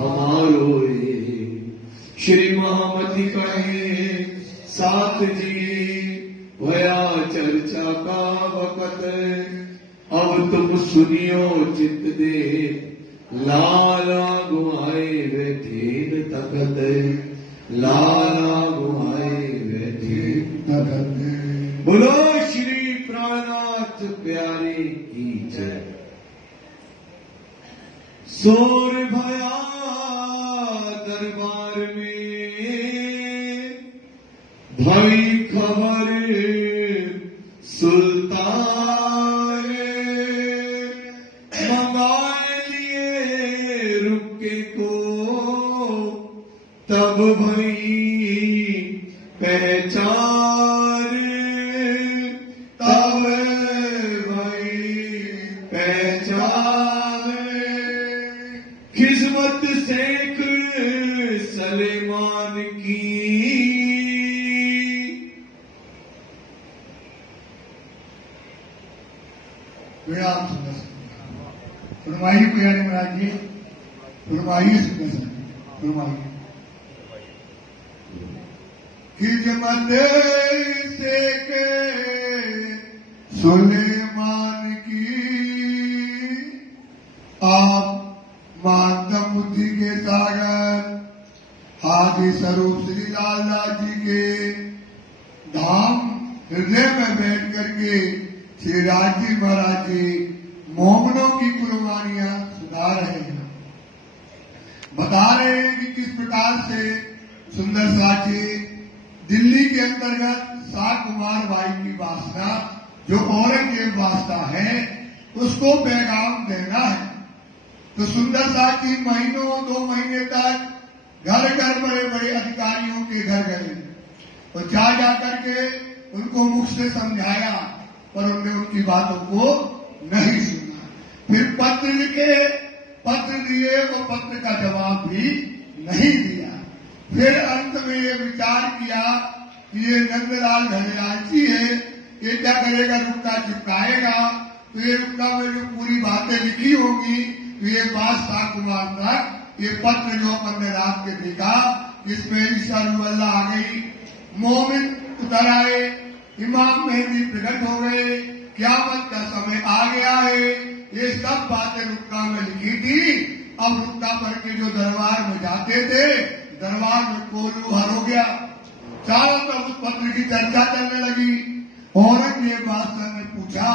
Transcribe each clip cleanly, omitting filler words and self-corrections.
हमारो ये। श्री महामती कहे साथ जी भया चर्चा का वक़्त, अब तुम सुनियो चित दे लाला गुआए बैठे तखत, लाला गुआए बैठे तखत। बोलो श्री प्राणनाथ प्यारे की जय। शोर भया दरबार में भई खबर सुल्तान, मंगाए लिए रुके को तब भई पहचान, तब भई पहचान। खिजमत शेख सलेमान की, फरमाइए प्यारे महाराज जी, फरमाइए फरमाइए। खिजमत शेख सुलेमान की, आप मातम बुद्धि के सागर आदि स्वरूप श्री लालदास जी के धाम हृदय में बैठ करके श्री राजी महाराज जी मोमनों की कुर्बानियां सुना रहे हैं, बता रहे हैं कि किस प्रकार से सुंदर साची दिल्ली के अंतर्गत शाह कुमार बाई की वासना जो औरंगजेब वास्ता है उसको पैगाम देना है। तो सुंदर साची महीनों 2 महीने तक घर घर बड़े बड़े अधिकारियों के घर गए और जा करके उनको मुख से समझाया, पर उन्होंने उनकी बातों को नहीं सुना। फिर पत्र लिखे, पत्र दिए और पत्र का जवाब भी नहीं दिया। फिर अंत में ये विचार किया कि ये नंदलाल घनलालची है, ये क्या करेगा, रुक्का चिपकाएगा, तो ये रुक्का में जो पूरी बातें लिखी होगी तो ये बात शाह कुमार तक, ये पत्र जो अपन ने रात के देखा इसमें इंशाअल्लाह आ गई, मोमिन उतर आए, इमाम मेहदी प्रकट हो गए, क़यामत का समय आ गया है, ये सब बातें रुक्का में लिखी थी। अब रुक्का पढ़ के जो दरबार में जाते थे, दरबार में कोलू हर हो गया, चारों तरफ उस पत्र की चर्चा चलने लगी। औरंगजेब बादशाह ने पूछा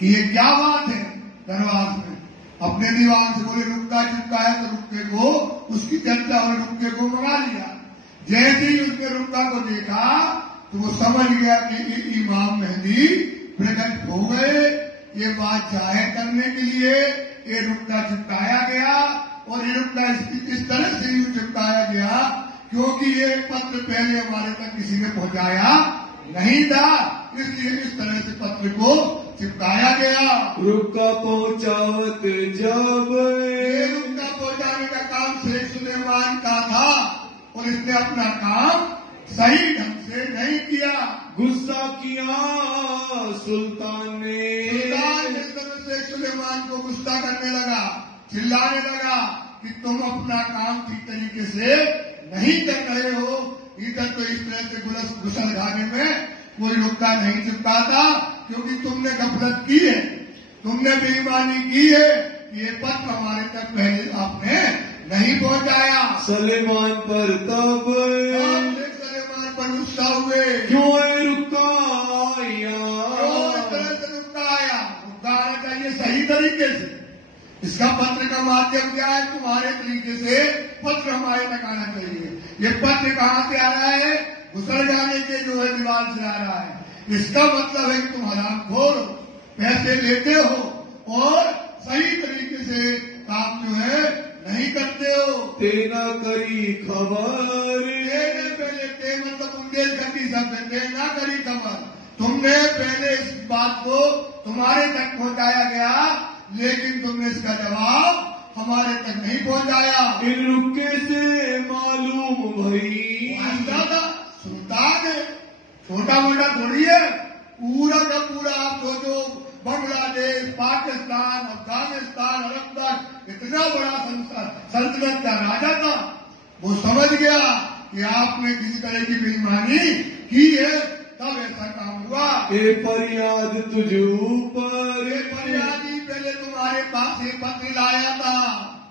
कि ये क्या बात है दरबार में, अपने दीवान से बोले रुक्का चिपका है, तो रुक्के को उसकी चर्चा और रुक्के को मंगा लिया। जैसे ही उसने रुक्का को देखा तो वो समझ गया कि इमाम मेहदी प्रकट हो गए, ये बात जाहिर करने के लिए ये रुक्का चिपकाया गया। और ये रुक्का इस तरह से चिपकाया गया क्योंकि ये पत्र पहले हमारे तक किसी ने पहुंचाया नहीं था, इसलिए इस तरह से पत्र को चिपकाया गया। रुक्का पहुंचावत जब, ये रुक्का पहुंचाने का काम शेख सुलेमान का था और इसने अपना काम सही ढंग से नहीं किया। गुस्सा किया सुल्तान ने, इस तरह से सुलेमान को गुस्सा करने लगा, चिल्लाने लगा कि तुम अपना काम ठीक तरीके से नहीं कर रहे हो। इधर तो इस तरह से गुसल खाने में कोई रुक्का नहीं चिपकाता क्योंकि तुमने गफलत की है, तुमने बेईमानी की है, ये पत्र हमारे तक पहले आपने नहीं पहुंचाया। सलेमान पर तब सलेमान पर गुस्सा हुए, क्यों है रुक्का आया, इस तरह से रुक्का आया। रुक्का आना चाहिए सही तरीके से, इसका पत्र का माध्यम क्या है, तुम्हारे तरीके से पत्र हमारे तक आना चाहिए। ये पत्र कहाँ से आ रहा है, घुसल जाने के जो है दीवार से आ रहा है। इसका मतलब है कि तुम हरामखोर हो, पैसे लेते हो और सही तरीके से काम जो है नहीं करते हो। तेना करी खबर, तेने पहले ते मतलब बुंदेलखंडी शब्द है, तेना करी खबर, तुमने पहले इस बात को तुम्हारे तक पहुंचाया गया लेकिन तुमने इसका जवाब हमारे तक नहीं पहुंचाया। इन रुक्के से मालूम भई, सुल्तान है, छोटा मोटा थोड़ी है, पूरा का पूरा आप सोचो बांग्लादेश, पाकिस्तान, अफगानिस्तान, अरब तक इतना बड़ा सल्तनत का राजा था, वो समझ गया कि आपने किसी तरह की बेईमानी की है, तब ऐसा काम हुआ। ए फरियाद तुझ ऊपर, ये फरियादी पहले तुम्हारे पास ये पत्र लाया था,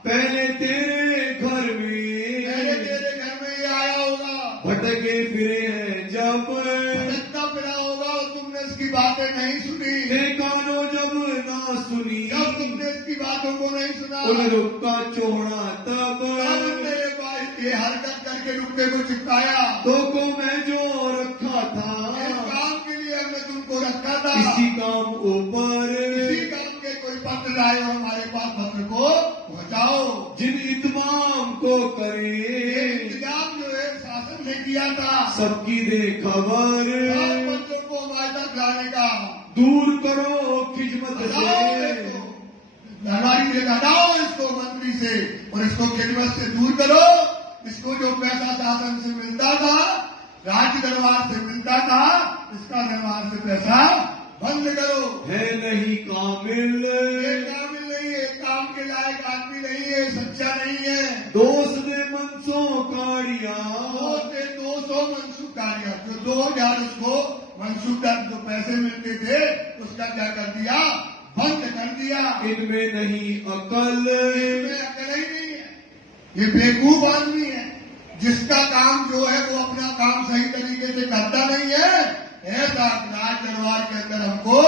पहले तेरे घर में, पहले तेरे घर में ये आया होगा, भटके फिरे हैं जब, भटकता फिरा होगा और तुमने इसकी बातें नहीं सुनी। तेरे कानों जब ना सुनी, जब तुमने इसकी बातों को नहीं सुना, उन रुक्का चोड़ा तब, मेरे पास ये हरकत करके रुपये को चिपकाया। तो को मैं जो रखा था, इस काम के लिए हमने तुमको रखा था, इसी काम ऊपर, इसी काम के कोई पत्र लाए और हमारे पास पत्र को पहुंचाओ। जिन इत्माम को करे, इंतजाम जो है शासन ने किया था, सबकी दे खबर, सब पत्रों को हमारे तक लाने का। दूर करो खिजमत से, धनवारी से हटाओ इसको मंत्री से और इसको खिदमत से दूर करो। इसको जो पैसा शासन से मिलता था, राज्य दरबार से मिलता था, इसका दरबार से पैसा बंद करो। है नहीं कामिल, ये काबिल नहीं है, काम के लायक आदमी नहीं है, सच्चा नहीं है। दोस्त दे मनसों कारिया, 200 मनसूख कार्य, जो 2000 उसको मनसूख जो पैसे मिलते थे उसका क्या कर दिया, बंद कर दिया। इनमें नहीं अकल, इसमें अकल ही नहीं है, ये बेवकूफ आदमी है, जिसका काम जो है वो अपना काम सही तरीके से करता नहीं है। ऐसा राज दरबार के अंदर हमको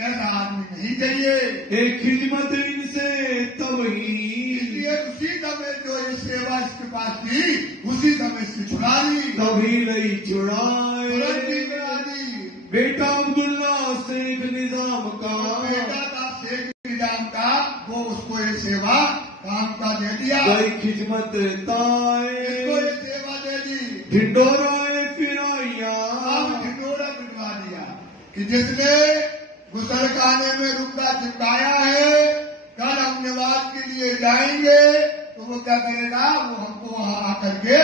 ऐसा आदमी नहीं चाहिए। एक खिजमत इनसे तब ही, इसलिए उसी समय जो ये सेवा इसके पास थी, उसी समय से छुड़ा दी, तभी नहीं छुड़ाए। तुरंत ही छुड़ा दी। बेटा अब्दुल्ला शेख निजाम का, बेटा था शेख निजाम का, वो उसको ये सेवा काम का दे दिया, गई खिजमत ताए, इसको ये सेवा दे दी। ढिंडोराए फिराइया, अब ढिंडोरा पिटवा दिया कि जिसने गुसलखाने में रुपया चिपकाया है, कल हम निवास के लिए जाएंगे तो वो क्या करेगा, वो हमको वहां आकर के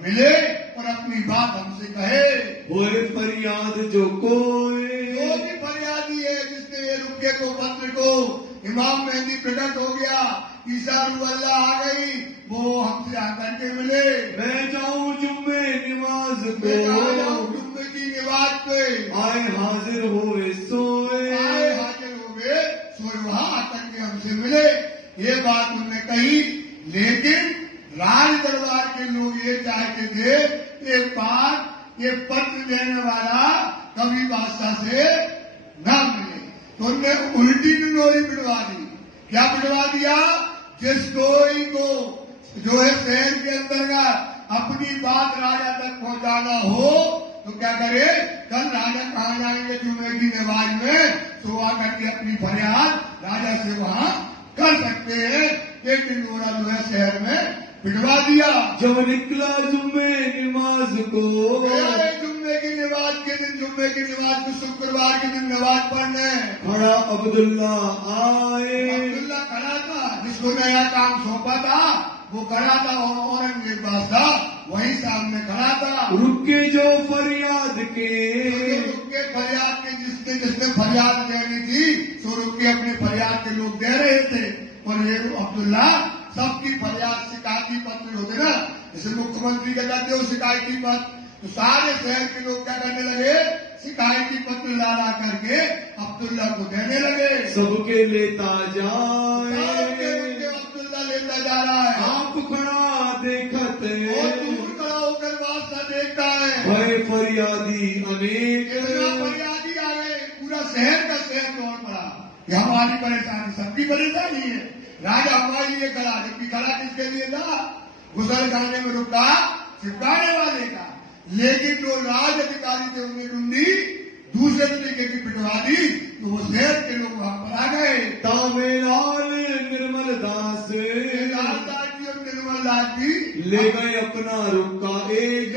मिले और अपनी बात हमसे कहे। होए फरियाद जो कोई, जो भी फरियादी है जिसने ये रुपये को पत्र को, इमाम मेहंदी प्रकट हो गया, ईसा रुअल्लाह आ गई, वो हमसे आकर के मिले। मैं जाऊं जुम्मे निमाज मैं को, जुम्मे की निवाज पे आए हाजिर होए सोए, आए हाजिर हो गए, सोए वहां आकर के हमसे मिले। ये बात उन्होंने कही, लेकिन राज दरबार के लोग ये चाहते थे कि एक बार ये पत्र देने वाला कभी बादशाह से न मिले, तो उन्होंने उल्टी ढिंडोरी पिटवा दी। क्या पिटवा दिया, जिस कोई को जो है शहर के अंतर्गत अपनी बात राजा तक पहुंचाना हो तो क्या करे, कल राजा कहाँ जाएंगे जुम्मे की नमाज में, तो आकर के अपनी फरियाद राजा से वहां कर सकते हैं। एक ढिंडोरा जो है शहर में पिटवा दिया। जब निकला जुम्मे निमाज को, जुम्मे की नमाज के दिन, जुम्मे की नमाज को शुक्रवार के दिन नमाज पढ़ने खड़ा अब्दुल्ला आए, अब्दुल्ला खड़ा था, जिसको नया काम सौंपा था वो खड़ा था, और औरंगजेब बादशाह वहीं सामने खड़ा था। रुके जो फरियाद के, रुके फरियाद के, जिसने फरियाद देनी थी सो रुके अपने फरियाद के लोग दे रहे थे, और ये अब्दुल्ला सबकी फरियाद शिकायती पत्र होते ना, जैसे मुख्यमंत्री का जाते हो शिकायती पत्र, तो सारे शहर के लोग क्या करने लगे, शिकायती पत्र ला करके अब्दुल्ला को देने लगे। सबके लेता जाए, अब्दुल्ला लेता जा रहा है, आप खड़ा देखते, और दूर खड़ा होकर बादशाह देखता है। भय फरियादी अनेक, फरियादी आ गए, पूरा शहर का शहर दौड़ पड़ा कि हमारी परेशानी, सबकी परेशानी है, राजा हमारे लिए खड़ा, जबकि खड़ा किसके लिए था, गुसलखाने में रुका चिपकाने वाले का। लेकिन जो राज अधिकारी थे उन्हें ढूंढी दूसरे तरीके की पिटवा दी, तो वो शहर के लोग वहां पर आ गए। तामेलाल निर्मल दास, लाल दास जी और निर्मल दास जी ले गए अपना रुका एक,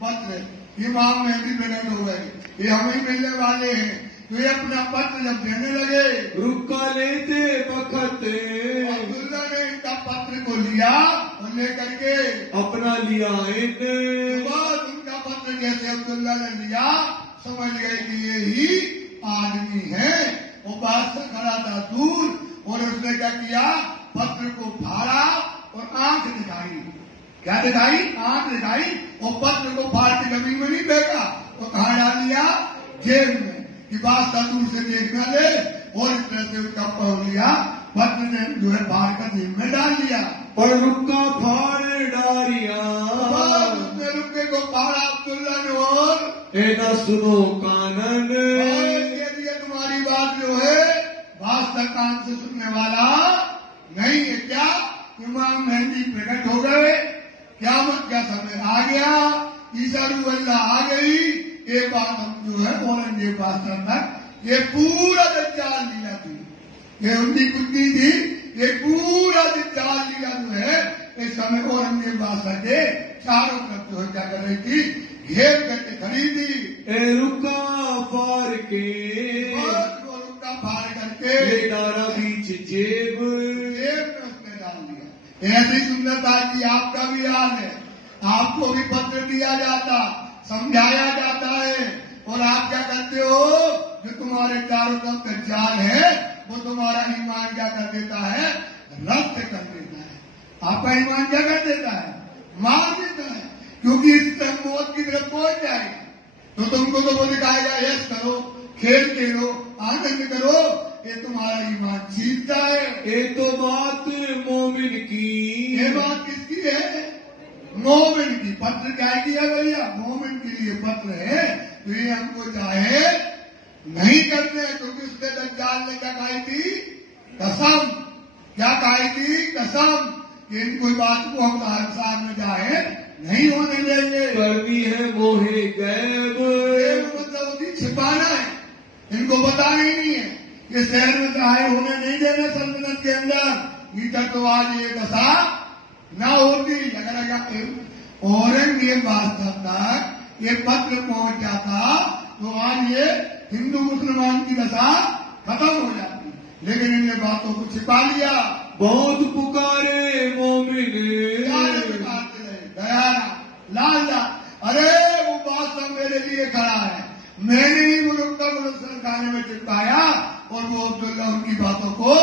पत्र, इमाम मेहंदी प्रकट हो गए, ये हमें मिलने वाले हैं, तो ये अपना पत्र जब देने लगे, रुका लेते बखत, अब्दुल्ला ने इनका पत्र को लिया और लेकर के अपना लिया इन, बाद उनका पत्र जैसे अब्दुल्ला ने लिया, समझ गए कि ये ही आदमी है। वो बादशाह खड़ा था दूर, और उसने क्या किया, पत्र को फाड़ा और आंख दिखाई। क्या दिखाई? आंख दिखाई। और पत्र को फाड़ के जमीन में नहीं फेंका, तो कहाँ डाल दिया? जेब में, कि वास्ता दूर से देखना ले। और इस तरह से उसका पढ़ लिया, पत्र ने जो है फाड़ कर जेब में डाल दिया। और रुका फाड़ डारिया, उसने रुके को फाड़ा अब्दुल्ला ने, और ए ना सुनो कानन, ये तुम्हारी बात जो है वास्ता कान से सुनने वाला नहीं है। क्या? इमाम मेहदी प्रकट हो गए, क़यामत का समय आ गया, ईसा रूह अल्लाह आ गई। ये बात हम जो है औरंगजेब बादशाह तक, ये पूरा दज्जाल लीला थी, ये उनकी कुत्ती थी, ये पूरा दज्जाल लीला जो है इस समय औरंगजेब बादशाह के चारों तरफ जो है क्या कर रही थी? घेर करके खड़ी थी। ए रुका फाड़ के, रुका फाड़ करके ले डारा बीच जेब, जेब में उसने डाल दिया। ऐसी सुंदरता की आपका भी हाल है, आपको भी पत्र दिया जाता, समझाया जाता है, और आप क्या करते हो? जो तुम्हारे चारों तरफ दज्जाल है वो तुम्हारा ईमान क्या कर देता है? रद्द कर देता है। आपका ईमान क्या कर देता है? मार देता है, क्योंकि इस तरह मौत की तरफ पहुंच जाएगी। तो तुमको तो वो दिखाएगा, यश करो, खेल खेलो, आनंद करो, ये तुम्हारा ईमान छीनता है। ये तो बात मोमिन की, ये बात किसकी है? मोमिन की। पत्र क्या किया भैया? मोमिन के लिए पत्र है। तो ये हमको चाहे नहीं करते, क्योंकि उसने दज्जाल ने क्या खाई थी? कसम। क्या खाई थी? कसम। कि इन कोई बात को हम सामने जाए नहीं होने देंगे। करनी है मोहे गैब, मतलब उसकी छिपाना है, इनको बताना ही नहीं है। ये शहर में चाहे होने नहीं देना सल्तनत के अंदर, भीतर तो आज ये दशा न होती। अगर औरंगजेब बादशाह तक ये पत्र पहुंच जाता तो आज ये हिंदू मुसलमान की दशा खत्म हो जाती, लेकिन इनने बातों को छिपा लिया। बहुत पुकारे मोमिन, दया लाल अरे वो बादशाह मेरे लिए खड़ा है, मैंने ही मुल्क का मुल्क खाने में चिपकाया, और वो अब्दुल्ला उनकी बातों को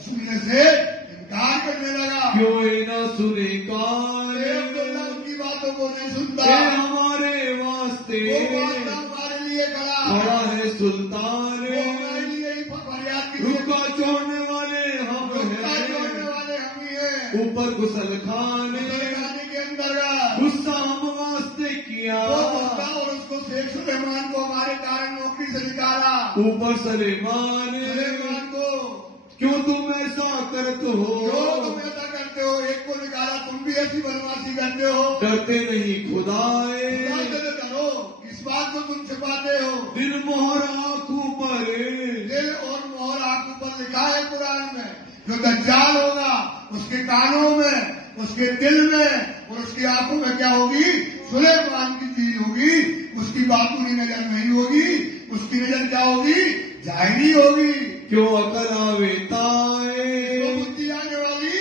सुनने से इनकार करने लगा। क्यों न सुने कान, अब्दुल्ला उनकी बातों को नहीं सुनता। हमारे वास्ते वो बादशाह हमारे लिए खड़ा है सुल्तान, हमारे लिए ही फरियाद की, रुका छोड़ने वाले हम छोड़ने हैं, वाले हम ही हैं। ऊपर गुसल खाने के अंदर गुस्सा हम वास्ते किया, और उसको शेख सुलेमान को हमारे कारण नौकरी से निकाला। ऊपर सलेमान को क्यों तुम ऐसा करते हो, क्यों तुम ऐसा करते हो? एक को निकाला, तुम भी ऐसी बदमाशी करते हो। डरते नहीं खुदाए, करो, इस बात को तुम छिपाते हो। दिल मोहर आंखों पर, दिल और मोहर आंखों पर लिखा है कुरान में, जो दज्जाल होगा उसके कानों में, उसके दिल में और उसकी आंखों में क्या होगी? सुलेमान की चीज होगी, उसकी बातूनी नजर नहीं होगी, उसकी नजर क्या होगी? जाहिरी होगी। क्यों अकल आवे ताए, बुद्धि आने वाली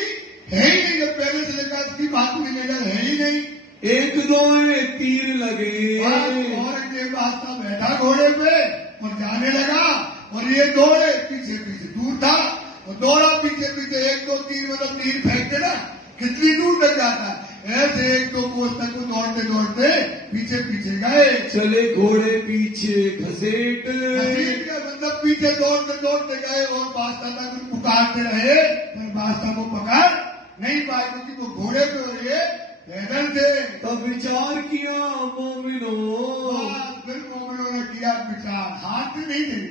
है ही नहीं, जब पहले से लेकर उसकी बातूनी नजर है ही नहीं। एक दो तीर लगे, औरंगजेब बादशाह बैठा घोड़े पे और जाने लगा, और ये दौड़े, पीछे पीछे दूर था और दौड़ा पीछे पीछे। एक दो तीर मतलब तीर फेंकते ना, कितनी दूर तक जाता है, ऐसे एक दो कोस तक दौड़ते दौड़ते पीछे पीछे गए। चले घोड़े पीछे घसीट, मतलब पीछे दौड़ते दौड़ते गए, और बादशाह तक पुकारते रहे, पर बादशाह को पकड़ नहीं पाए, क्योंकि वो घोड़े पे हो रहे पैदल थे। तब विचार किया मोमिनो, फिर मोमिनों ने किया विचार, हारते नहीं थे,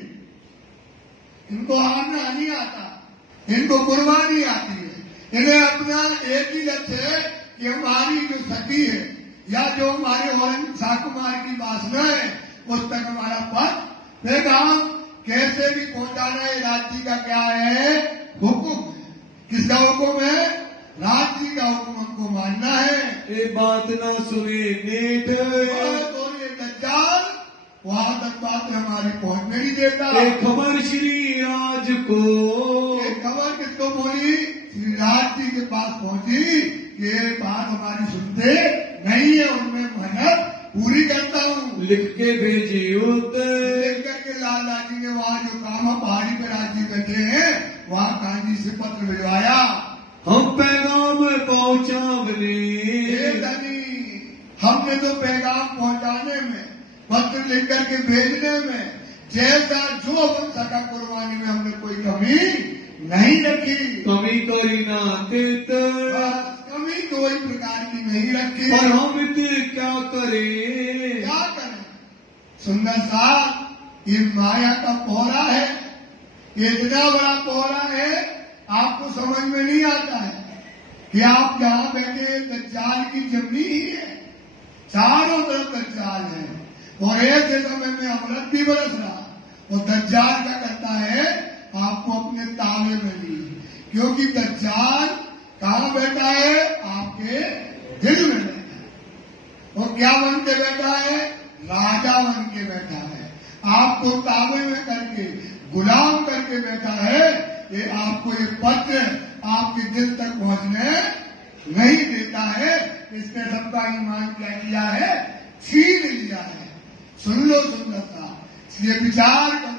इनको हारना नहीं आता, इनको कुर्बानी आती है। इन्हें अपना एक ही लक्ष्य है कि हमारी जो सती है या जो हमारे औरंग शाकुमार की वासना है उस तक हमारा पथ पैगाम कैसे भी पहुंचाना है। राज्य का क्या है? हुक्म है। किसका हुक्म है? राज्य का हुक्म हमको मानना है। ये बात ना सुने नेट, दज्जाल वहां तक बात हमारी पहुंचने नहीं देता। खबर श्री राज को, खबर किसको बोली? श्री राज जी के पास पहुंची, ये बात हमारी सुनते नहीं है, उनमें मेहनत पूरी करता हूँ। लिख के भेजी लिख करके लाला जी ने वहाँ जो कामा पहाड़ी पे राज जी बैठे हैं वहाँ काजी से पत्र भिजवाया। हम पैगाम पहुंचावने। हे धनी, हमने तो पैगाम पहुंचाने में, पत्र लिख करके भेजने में, जैसा जो बन सका कुर्बानी में हमने कोई कमी नहीं रखी। कमी करी ना तित, कमी कोई प्रकार की नहीं रखी। पर हम क्या करें? क्या करें? सुंदर साहब, ये माया का पोहरा है, ये इतना बड़ा पोहरा है, आपको समझ में नहीं आता है कि आप जहां बैठे दज्जाल की जमी ही है, चारों तरफ दज्जाल है, और ऐसे समय में अमृत भी बरस रहा। और दज्जाल क्या करता है? आपको अपने तावे में लिए, क्योंकि दज्जाल कहां बैठा है? आपके दिल में बैठा है। और क्या बन के बैठा है? राजा बन के बैठा है, आपको तावे में करके, गुलाम करके बैठा है। ये आपको ये पत्र आपके दिल तक पहुंचने नहीं देता है। इसने सबका ईमान क्या किया है? छीन लिया है। सुन लो सुंदरता, इसलिए विचार करो,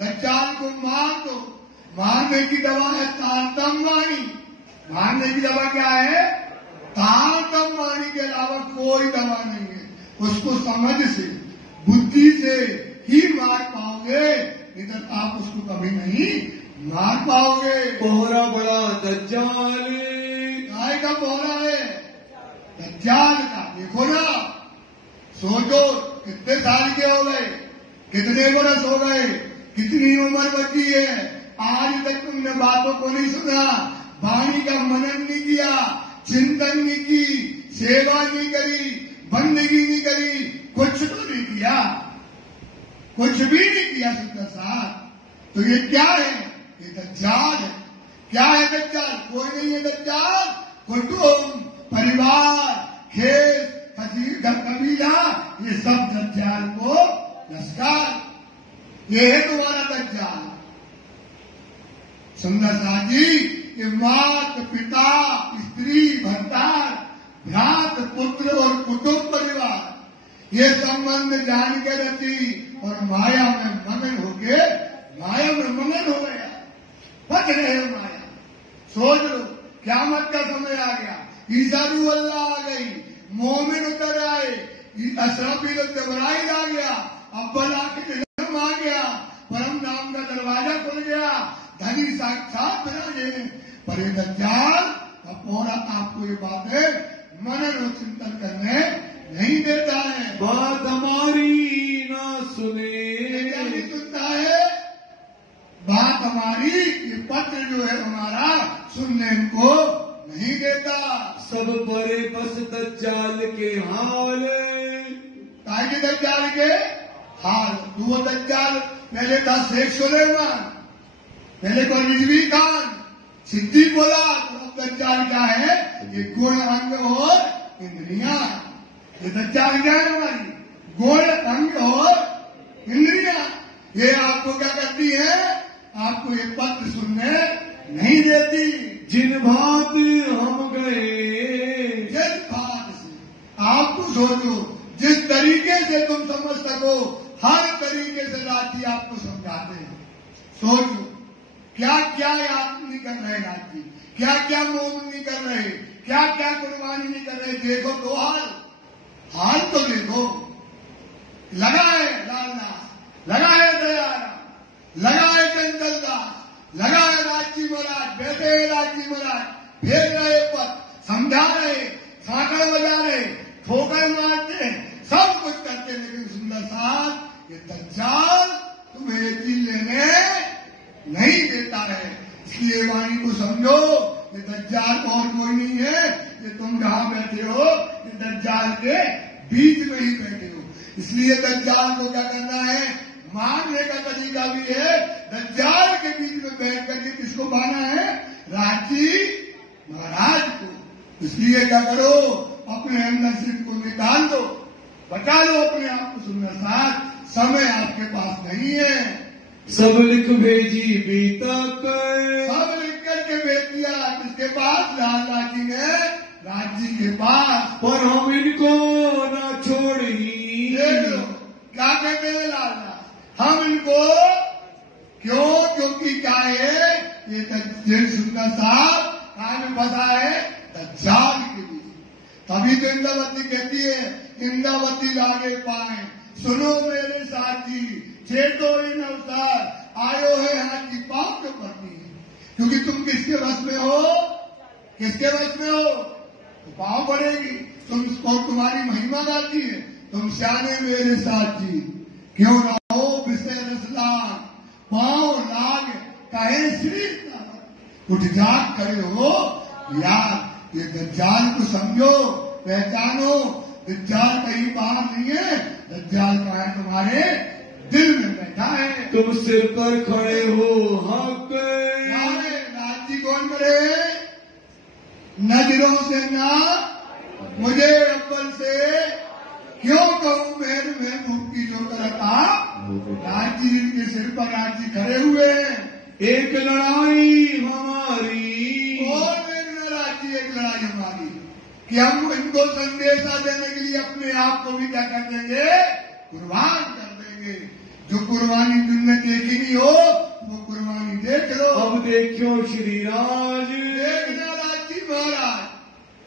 दज्जाल को मार दो। मारने की दवा है तारतम वाणी। मारने की दवा क्या है? तारतम वाणी के अलावा कोई दवा नहीं है। उसको समझ से, बुद्धि से ही मार पाओगे, इधर आप उसको कभी नहीं मार पाओगे। पोहरा बड़ा दज्जाल, काय का पोहरा है? दज्जाल का। देखो ना, सोचो कितने साल के हो गए, कितने बरस हो गए, कितनी उम्र बची है, आज तक तुमने बातों को नहीं सुना, वाणी का मनन नहीं किया, चिंतन नहीं की, सेवा नहीं करी, बंदगी नहीं करी, कुछ तो नहीं किया, कुछ भी नहीं किया। सुंदर साहब, तो ये क्या है? ये दज्जाल है। क्या है दज्जाल? कोई नहीं है दज्जाल। कुटुंब, परिवार, खेत, कबीला, ये सब दज्जाल को लश्कर, ये है तुम्हारा दज्जाल। सुंदर साहब जी, ये मात, पिता, स्त्री, भर्तार, भ्रात, पुत्र और कुटुंब परिवार, ये संबंध जान के रहती और माया में मगन होके, माया में मगन हो गया, बच रहे हो माया। सोच लो, क़यामत का समय आ गया, ईसा रूह अल्लाह आ गई, मोमिन उतर आए, असराफील जबराइल आ गया, अव्वल आखिर इल्म आ गया, परम नाम का दरवाजा खुल गया, धनी साक्षात विराजे। पर ये दज्जाल का पोहरा आपको ये बातें मनन और चिंतन करने नहीं देता है। बात हमारी ना सुने, क्या नहीं सुनता है? बात हमारी, ये पत्र जो है हमारा, सुनने को नहीं देता। सब परे बस दज्जाल के हाल, काय के दज्जाल के हाल। तो वो दज्जाल पहले था शेख सुलेमान, पहले को रिजवी खान, सिद्दीक बोला, तो दज्जाल क्या है? ये गुण, अंग और इंद्रियां। ये दज्जाल क्या है? हमारी गुण, अंग और इंद्रियां। ये आपको क्या करती है? आपको ये पत्र सुनने नहीं देती। जिन भात हम गए, जिस भात से, आपको सोचो, जिस तरीके से तुम समझ सको, हर तरीके से राजी आपको समझाते हैं। सोचो क्या क्या याद नहीं कर रहे राजी, क्या क्या मोम नहीं कर रहे, क्या क्या कुर्बानी नहीं कर रहे। देखो तो हाल तो देखो। लगा है लालदास, लगा है दयाराम, लगा है चंचलदास, लगा है राजी महाराज, बैठे हैं राजी महाराज, भेज रहे पद, समझा रहे, साकड़ बजा रहे, ठोकर मारते हैं, सब कुछ करते, लेकिन सुंदर साहब ये दज्जाल तुम्हें ये चीज लेने नहीं देता है। इसलिए वाणी को समझो, ये दज्जाल और कोई नहीं है, ये तुम जहां बैठे हो, ये दज्जाल के बीच में ही बैठे हो। इसलिए दज्जाल को क्या करना है? मारने का तरीका भी है। दज्जाल के बीच में बैठ करके किसको मारना है? राजी महाराज को। इसलिए क्या करो? अपने अंदर से इनको निकाल दो, बचा लो अपने आप को। सुंदर साथ, समय आपके पास नहीं है। सब लिख भेजी बीता कर, सब लिख करके भेज दिया किसके पास? लाला जी ने, राज जी के पास। पर हम इनको ना छोड़ी। देख लो क्या कहते हैं लाला, हम इनको क्यों? क्योंकि क्या है? ये सुंदर साहब कहाँ में फंसा है? दज्जाल के लिए। तभी तो इंद्रावती कहती है, इंद्रावती लागे पाए सुनो मेरे साथी, चेतो इन अवतार आयो है हाथ की पाँव क्यों पड़ती है? क्योंकि तुम किसके वश में हो? किसके वश में हो? तो पाँव पड़ेगी। तुम तुम्हारी महिमा गाती है, तुम श्याने मेरे साथी क्यों ना हो विषय रसलान, पाँव लाग कहे श्री उठ जाग करे हो यार। ये दज्जाल को समझो, पहचानो। दज्जाल कहीं बाहर नहीं है, दज्जाल का है तुम्हारे दिल में बैठा है। तुम सिर पर खड़े हो हक। राजी कौन करे? नजरों से ना मुझे अव्वल से क्यों कहूँ मेर में मुक्ति जो करता। राजी जिनके सिर पर राजी खड़े हुए हैं। एक लड़ाई हमारी और मेरे राजी एक लड़ाई हमारी कि हम इनको संदेशा देने के लिए अपने आप को भी क्या कर देंगे? कुर्बान कर देंगे। जो कुर्बानी तुमने देखी नहीं हो वो कुर्बानी देख लो। अब देखो श्री राज, देखना राजी महाराज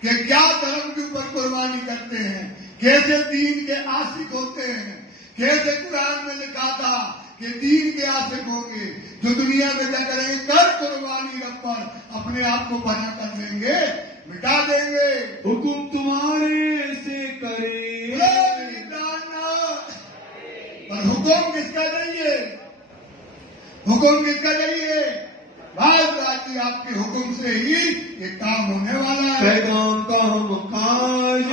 कि क्या धर्म के ऊपर कुर्बानी करते हैं, कैसे दीन के आशिक होते हैं। कैसे कुरान में लिखा था कि दीन के आशिक होंगे जो दुनिया में क्या करेंगे? कर कुर्बानी रब पर अपने आप को बना कर देंगे, मिटा देंगे। हुकुम तुम्हारे से करे। पर हुकुम किसका चाहिए? हुकुम किसका चाहिए? बात राजी आपके हुकुम से ही ये काम होने वाला है। पैगाम का हम काज,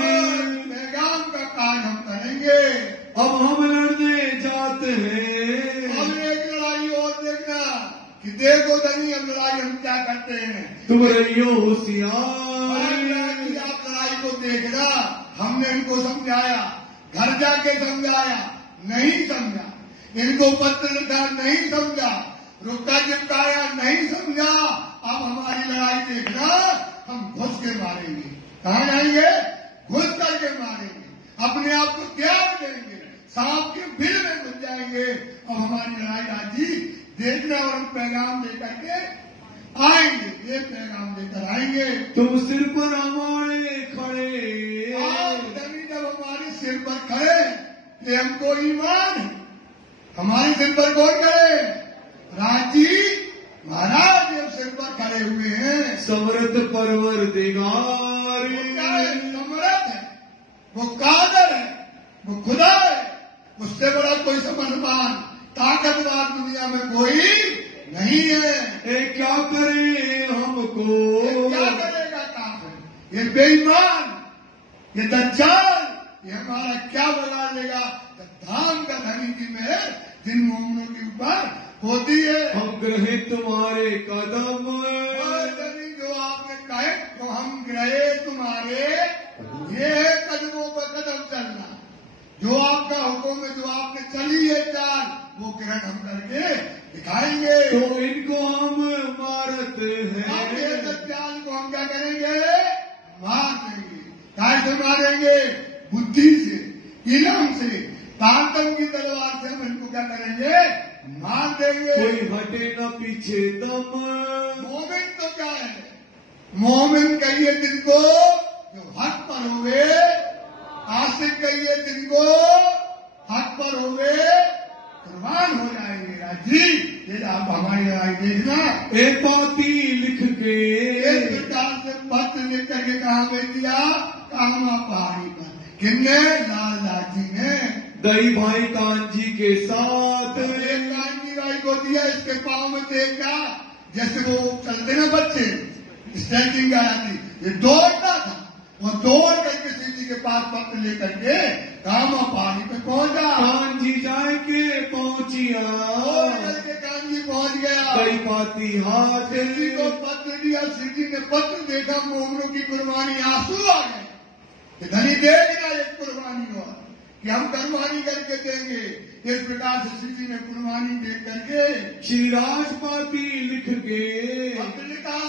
पैगाम का काज हम करेंगे। अब हम लड़ने जाते हैं। अब एक लड़ाई और देखना कि देखो धनी हम लड़ाई हम क्या करते हैं। तुम रहियो होशियार। आप लड़ाई को देखना। हमने इनको समझाया, घर जाके समझाया, नहीं समझा। इनको पत्र लिखा, नहीं समझा। रुका चिपकाया, नहीं समझा। अब हमारी लड़ाई देखना, हम घुस के मारेंगे। कहाँ जाएंगे? घुस करके मारेंगे, अपने आप को त्याग देंगे, सांप के बिल में घुस जाएंगे। अब हमारी लड़ाई राजी देखना। और हम पैगाम लेकर के आएंगे, ये पैगाम लेकर आएंगे। तुम सिर पर हमारे खड़े। जब हमारे सिर पर खड़े ये हमको ईमान है। हमारे सिर पर कौन खड़े? राजी महाराज जब सिर पर खड़े हुए हैं। समरथ परवरदिगार, समरथ है, वो कादर है, वो खुदा है। उससे बड़ा कोई समर्थमान ताकतवर दुनिया में कोई नहीं है। ए क्या करे हमको? क्या करेगा काफिर? ये बेईमान, ये दज्जाल, ये हमारा क्या बना लेगा? धाम का धनी की मेहर जिन मोमिनों के ऊपर होती है। हम ग्रहे तुम्हारे कदम। धनी जो आपने कहे तो हम ग्रहे तुम्हारे, ये है कदमों पर कदम चलना। जो आपका हुक्म है, जो आपने चली है चाल, वो ग्रहण हम करके दिखाएंगे। तो इनको हम मारते हैं। दज्जाल को हम क्या करेंगे? मार देंगे। कैसे मारेंगे? बुद्धि से, इलम से, ताकत की तलवार से हम इनको क्या करेंगे? मार देंगे। कोई हटे न पीछे दम। मोमिन तो क्या है? मोमिन कहिए जिनको जो हक पर होवे, आशिक कहिए जिनको हक पर होवे, कुर्बान हो जाएंगे। राजी ये आप हमारी लड़ाई देखना। एक पाती लिख के इस प्रकार से पत्र लिख करके कहा भेज दिया? कामा पहाड़ी पर। किन्ने? लाल लाजी ने। दही भाई कांजी के साथ एक कांजी भाई को दिया। इसके पाँव में देखा जैसे वो चलते ना बच्चे, स्टैंडिंग आया थी, ये दौड़ता था और दौड़ करके सीधी के पास पत्र लेकर के कामा पहाड़ी पे पहुंचा। कांजी जाए के पहुंचिया, कांजी पहुंच गया। कई पाती हाथ सिटी को पत्र दिया। सिटी ने पत्र देखा, मोमनों की कुर्बानी, आंसू आ गए। धनी देगा एक कुर्बानी और कि हम कुर्बानी करके देंगे। इस प्रकार से सिटी ने कुर्बानी दे करके श्री राजपाती लिख के लिखा,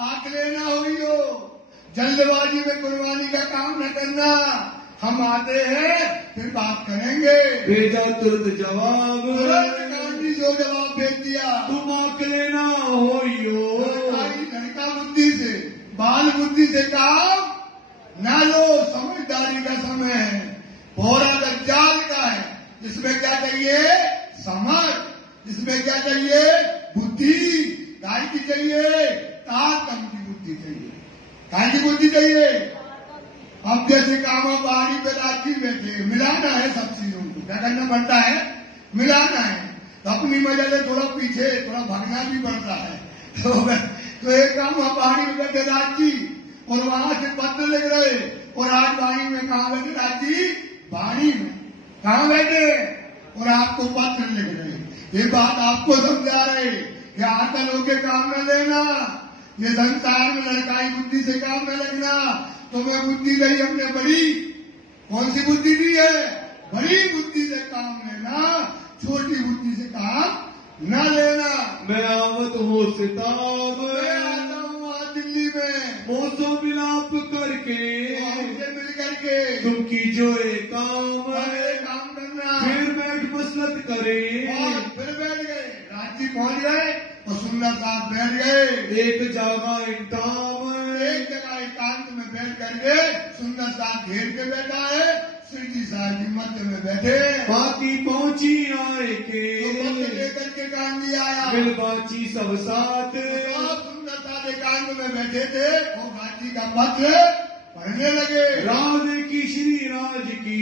आंख लेना हुई हो, जल्दबाजी में कुर्बानी का काम न करना। हम आते हैं फिर बात करेंगे। भेजा तुरंत जवाब। गांधी जो जवाब भेज दिया, तुम आंख लेना हो लड़का बुद्धि से बाल बुद्धि से काम ना लो, समझदारी का समय है। भोरा दज्जाल का है, जिसमें क्या चाहिए? समझ। जिसमें क्या चाहिए? बुद्धि। काय की चाहिए? ताकम की बुद्धि चाहिए। काय की बुद्धि चाहिए? अब जैसे कामा पहाड़ी पे रात्रि बैठे, मिलाना है सब चीजों को। क्या करना पड़ता है? मिलाना है। तो अपनी मजा से थोड़ा पीछे, थोड़ा भागना भी पड़ता है। तो एक कामा पहाड़ी में बैठे राजी, और वहां से पत्र लिख रहे, और आज वाणी में कहा बैठे राजी? वाणी में। कहाँ बैठे? और आपको पत्र लिख रहे। ये बात आपको समझा रहे कि आकल होके काम न लेना, ये संसार में लड़काई बुद्धि से काम न लगना। तुम्हें बुद्धि दी हमने बड़ी। कौन सी बुद्धि दी है? बड़ी बुद्धि से काम लेना, छोटी बुद्धि से काम न लेना। मैं आवत हो सिताब, मैं आता हूँ आज दिल्ली में, मौसम मिलाप करके, हमसे मिल करके तुम कीजो एक काम, काम करना। फिर बैठ मसलत करे। और फिर बैठ गए, रांची पहुंच गए और सुंदर साथ बैठ गए। एक जागा इंताम, एक जगह एकांत में बैठ करके सुंदर साथ घेर के बैठा है। श्री जी साहब जी मध्य में बैठे। बाकी पहुंची आए के, तो पत्र लेकर के गांधी आया। मिल बाची सब साथ, सब सुंदर साथ एकांत में बैठे थे और गांधी का पत्र पढ़ने लगे। राज की श्री राज की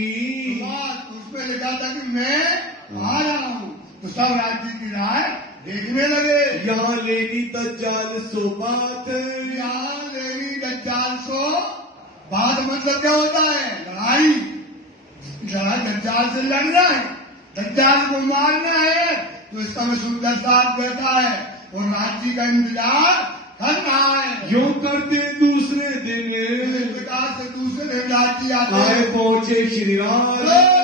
बात उसमें लिखा था कि मैं आ रहा हूँ। तो सब राज्य की राय देखने लगे। यहाँ लेनी दज्जाल सो बात, यहाँ लेनी दज्जाल सो बात मतलब क्या होता है? लड़ाई। दज्जाल से लड़ना है, दज्जाल को मारना है। तो इस समय सुंदर साथ बैठा है और राज्य का इंतजार कर रहा है। यूं करते दूसरे दिन, इस प्रकार से दूसरे दिन राज्य आते आए हैं। पहुंचे श्री राज।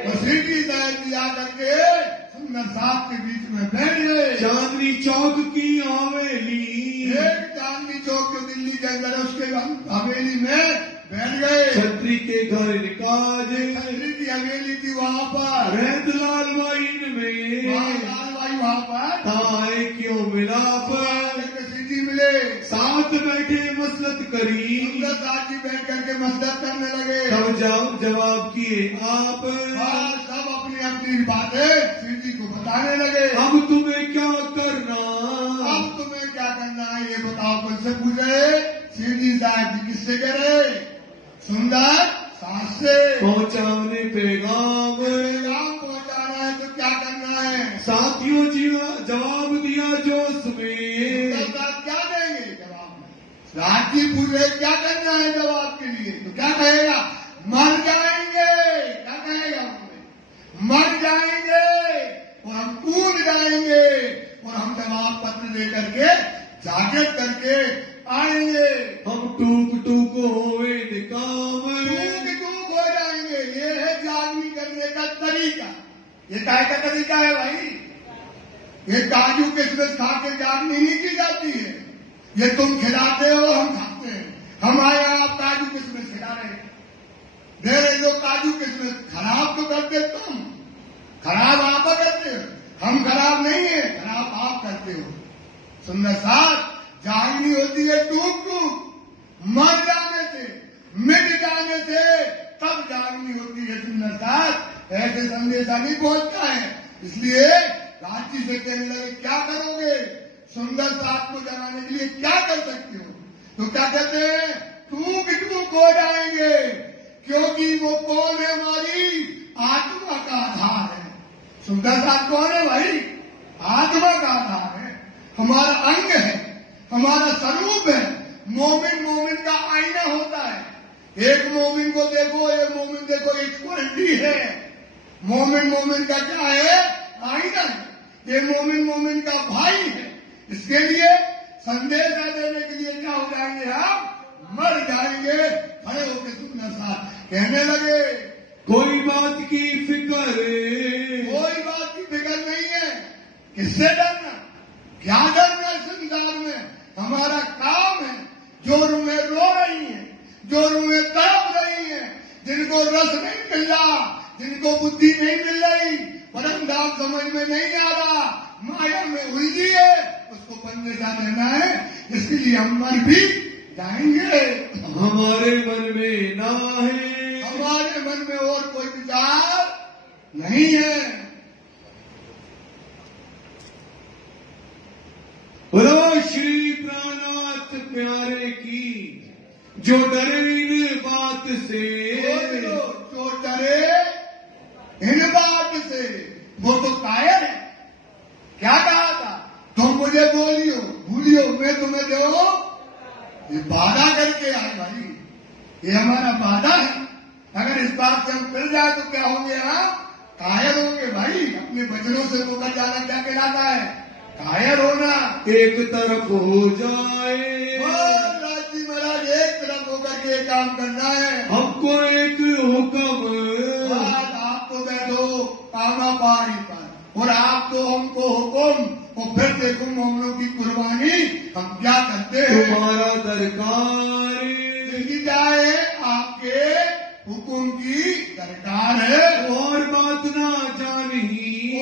और सीधी साहब दिया करके सुंदर साथ के बीच में बैठ गए। चांदनी चौक की हवेली, एक चांदनी चौक जो दिल्ली के अंदर है, उसके हवेली में बैठ गए। छत्री के घर निकाज, छत्री की हवेली थी वहाँ पर। रैत लाल वाइन में, लाल भाई वहाँ पर ताए क्यों मिलाप, सीधी मिले। साथ बैठे मसलत करी, सुंदर साथ जी बैठ करके मसलत करने लगे। तब जवाब किए आप, सब अपनी अपनी बातें सीधी को बताने लगे। अब तुम्हें क्या करना, अब तुम्हें क्या करना है ये बताओ। कौन से पूछे? सीधी साहब जी। किससे करे? सुंदर साथ से। पहुंचाने पैगाम, पैगाम पहुंचाना है तो क्या करना है? साथियों जवाब दिया जोश में, साथ क्या देंगे जवाब में? राज्य पूछे क्या करना है जवाब के लिए, तो क्या कहेगा? मर जाएंगे। क्या कहेगा? मर जाएंगे और हम कूद जाएंगे और हम जवाब पत्र दे करके जागृत करके आएंगे। हम टूक टूक होए निकाम, टूक हो जाएंगे। ये है जागनी करने का तरीका। ये काय का तरीका है भाई? ये काजू किशमिश खा के जागनी नहीं की जाती है। ये तुम खिलाते हो, हम खाते हैं। हमारे यहाँ आप काजू किशमिश खिला रहे हैं, दे रहे जो काजू किशमिश। खराब तो करते तुम, खराब आप करते हो, हम खराब नहीं है, खराब आप करते हो। सुंदर साथ जागनी होती है टूक टूक, मर जाने से, मिट जाने से तब जागनी होती है सुंदर साथ। ऐसे संदेशा नहीं पहुंचता है। इसलिए रांची से कहने लगे क्या करोगे? सुंदर साथ को जगाने के लिए क्या कर सकते हो? तो क्या कहते हैं? टूक टूक हो जाएंगे, क्योंकि वो कौन है? हमारी आत्मा का आधार है। सुंदर साथ कौन है भाई? आत्मा का आधार है, हमारा अंग है, हमारा स्वरूप है। मोमिन मोमिन का आईना होता है। एक मोमिन को देखो, एक मोमिन देखो, इक्वलिटी है। मोमिन मोमिन का क्या है? आईना है। ये मोमिन मोमिन का भाई है। इसके लिए संदेश देने के लिए क्या हो जाएंगे? हम मर जाएंगे। खड़े होकर सुंदर साथ कहने लगे कोई बात की फिक्र, कोई बात की फिक्र नहीं है। किससे डरना? क्या डरना? संसार में हमारा काम है। जो रूहें रो रही हैं, जो रूहें तड़प रही हैं, जिनको रस नहीं मिल रहा, जिनको बुद्धि नहीं मिल रही, परम धाम समझ में नहीं आ रहा, माया में उलझी है, उसको बंदे साथ रहना है, इसके लिए हम मर भी जाएंगे। हमारे मन में ना है, हमारे मन में और कोई विचार नहीं है। बोलो श्री प्राणनाथ प्यारे की, जो डरे इन बात से, जो डरे इन बात से वो तो कायर है। क्या कहा था? तुम मुझे भूलियो मैं तुम्हें दो। ये वादा करके आए भाई, ये हमारा वादा है। अगर इस बात से हम फिर जाए तो क्या होंगे? हम कायर होंगे भाई। अपने वचनों से मुकर जाना क्या कहलाता है? कायर होना। एक तरफ हो जाए, राजी महाराज, एक तरफ होकर के काम करना है। हमको एक हुक्म, आप तो बैठो कामा पारी पर, और आप तो हमको हुक्म, और फिर देखो मोमनों की कुर्बानी हम क्या करते हैं। तुम्हारा दरकार चाहे आपके हुक्म की दरकार है। और बात ना जानी,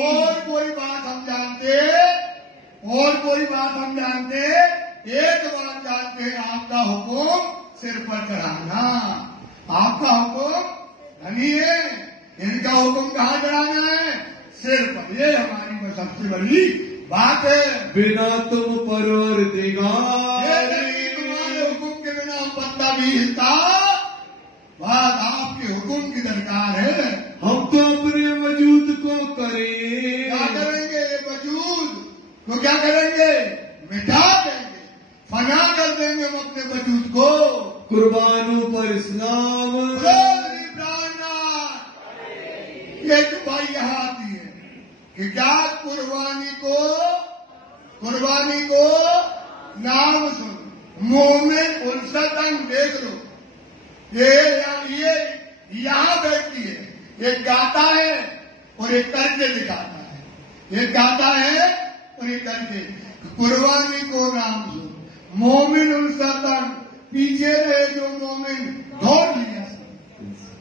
और कोई बात हम जानते, और कोई बात हम जानते, एक बात जानते हैं, आपका हुक्म सिर पर चढ़ाना। आपका हुक्म धनी है, इनका हुक्म कहाँ चढ़ाना है? सिर पर। ये हमारी सबसे बड़ी बात है। बिना तुम परवर देगा, तुम्हारे हुक्म के बिना हम पत्ता भी हिलता। बात आपके हुक्म की दरकार है। हम तो अपने वजूद को करें। क्या करेंगे? वजूद तो क्या करेंगे? मिटा देंगे, फना कर देंगे हम अपने वजूद को। कुर्बानों पर इस्लाम, एक भाई यहाँ आती है कि क्या कुर्बानी को नाम सुन, मोमिन उनसतन देख लो। ये यहाँ बैठती है, एक गाता है और एक करके दिखाता है। एक गाता है और एक करके। कुर्बानी को नाम सुन, मोमिन उनसतन, पीछे रहे जो मोमिन दौड़ लिया।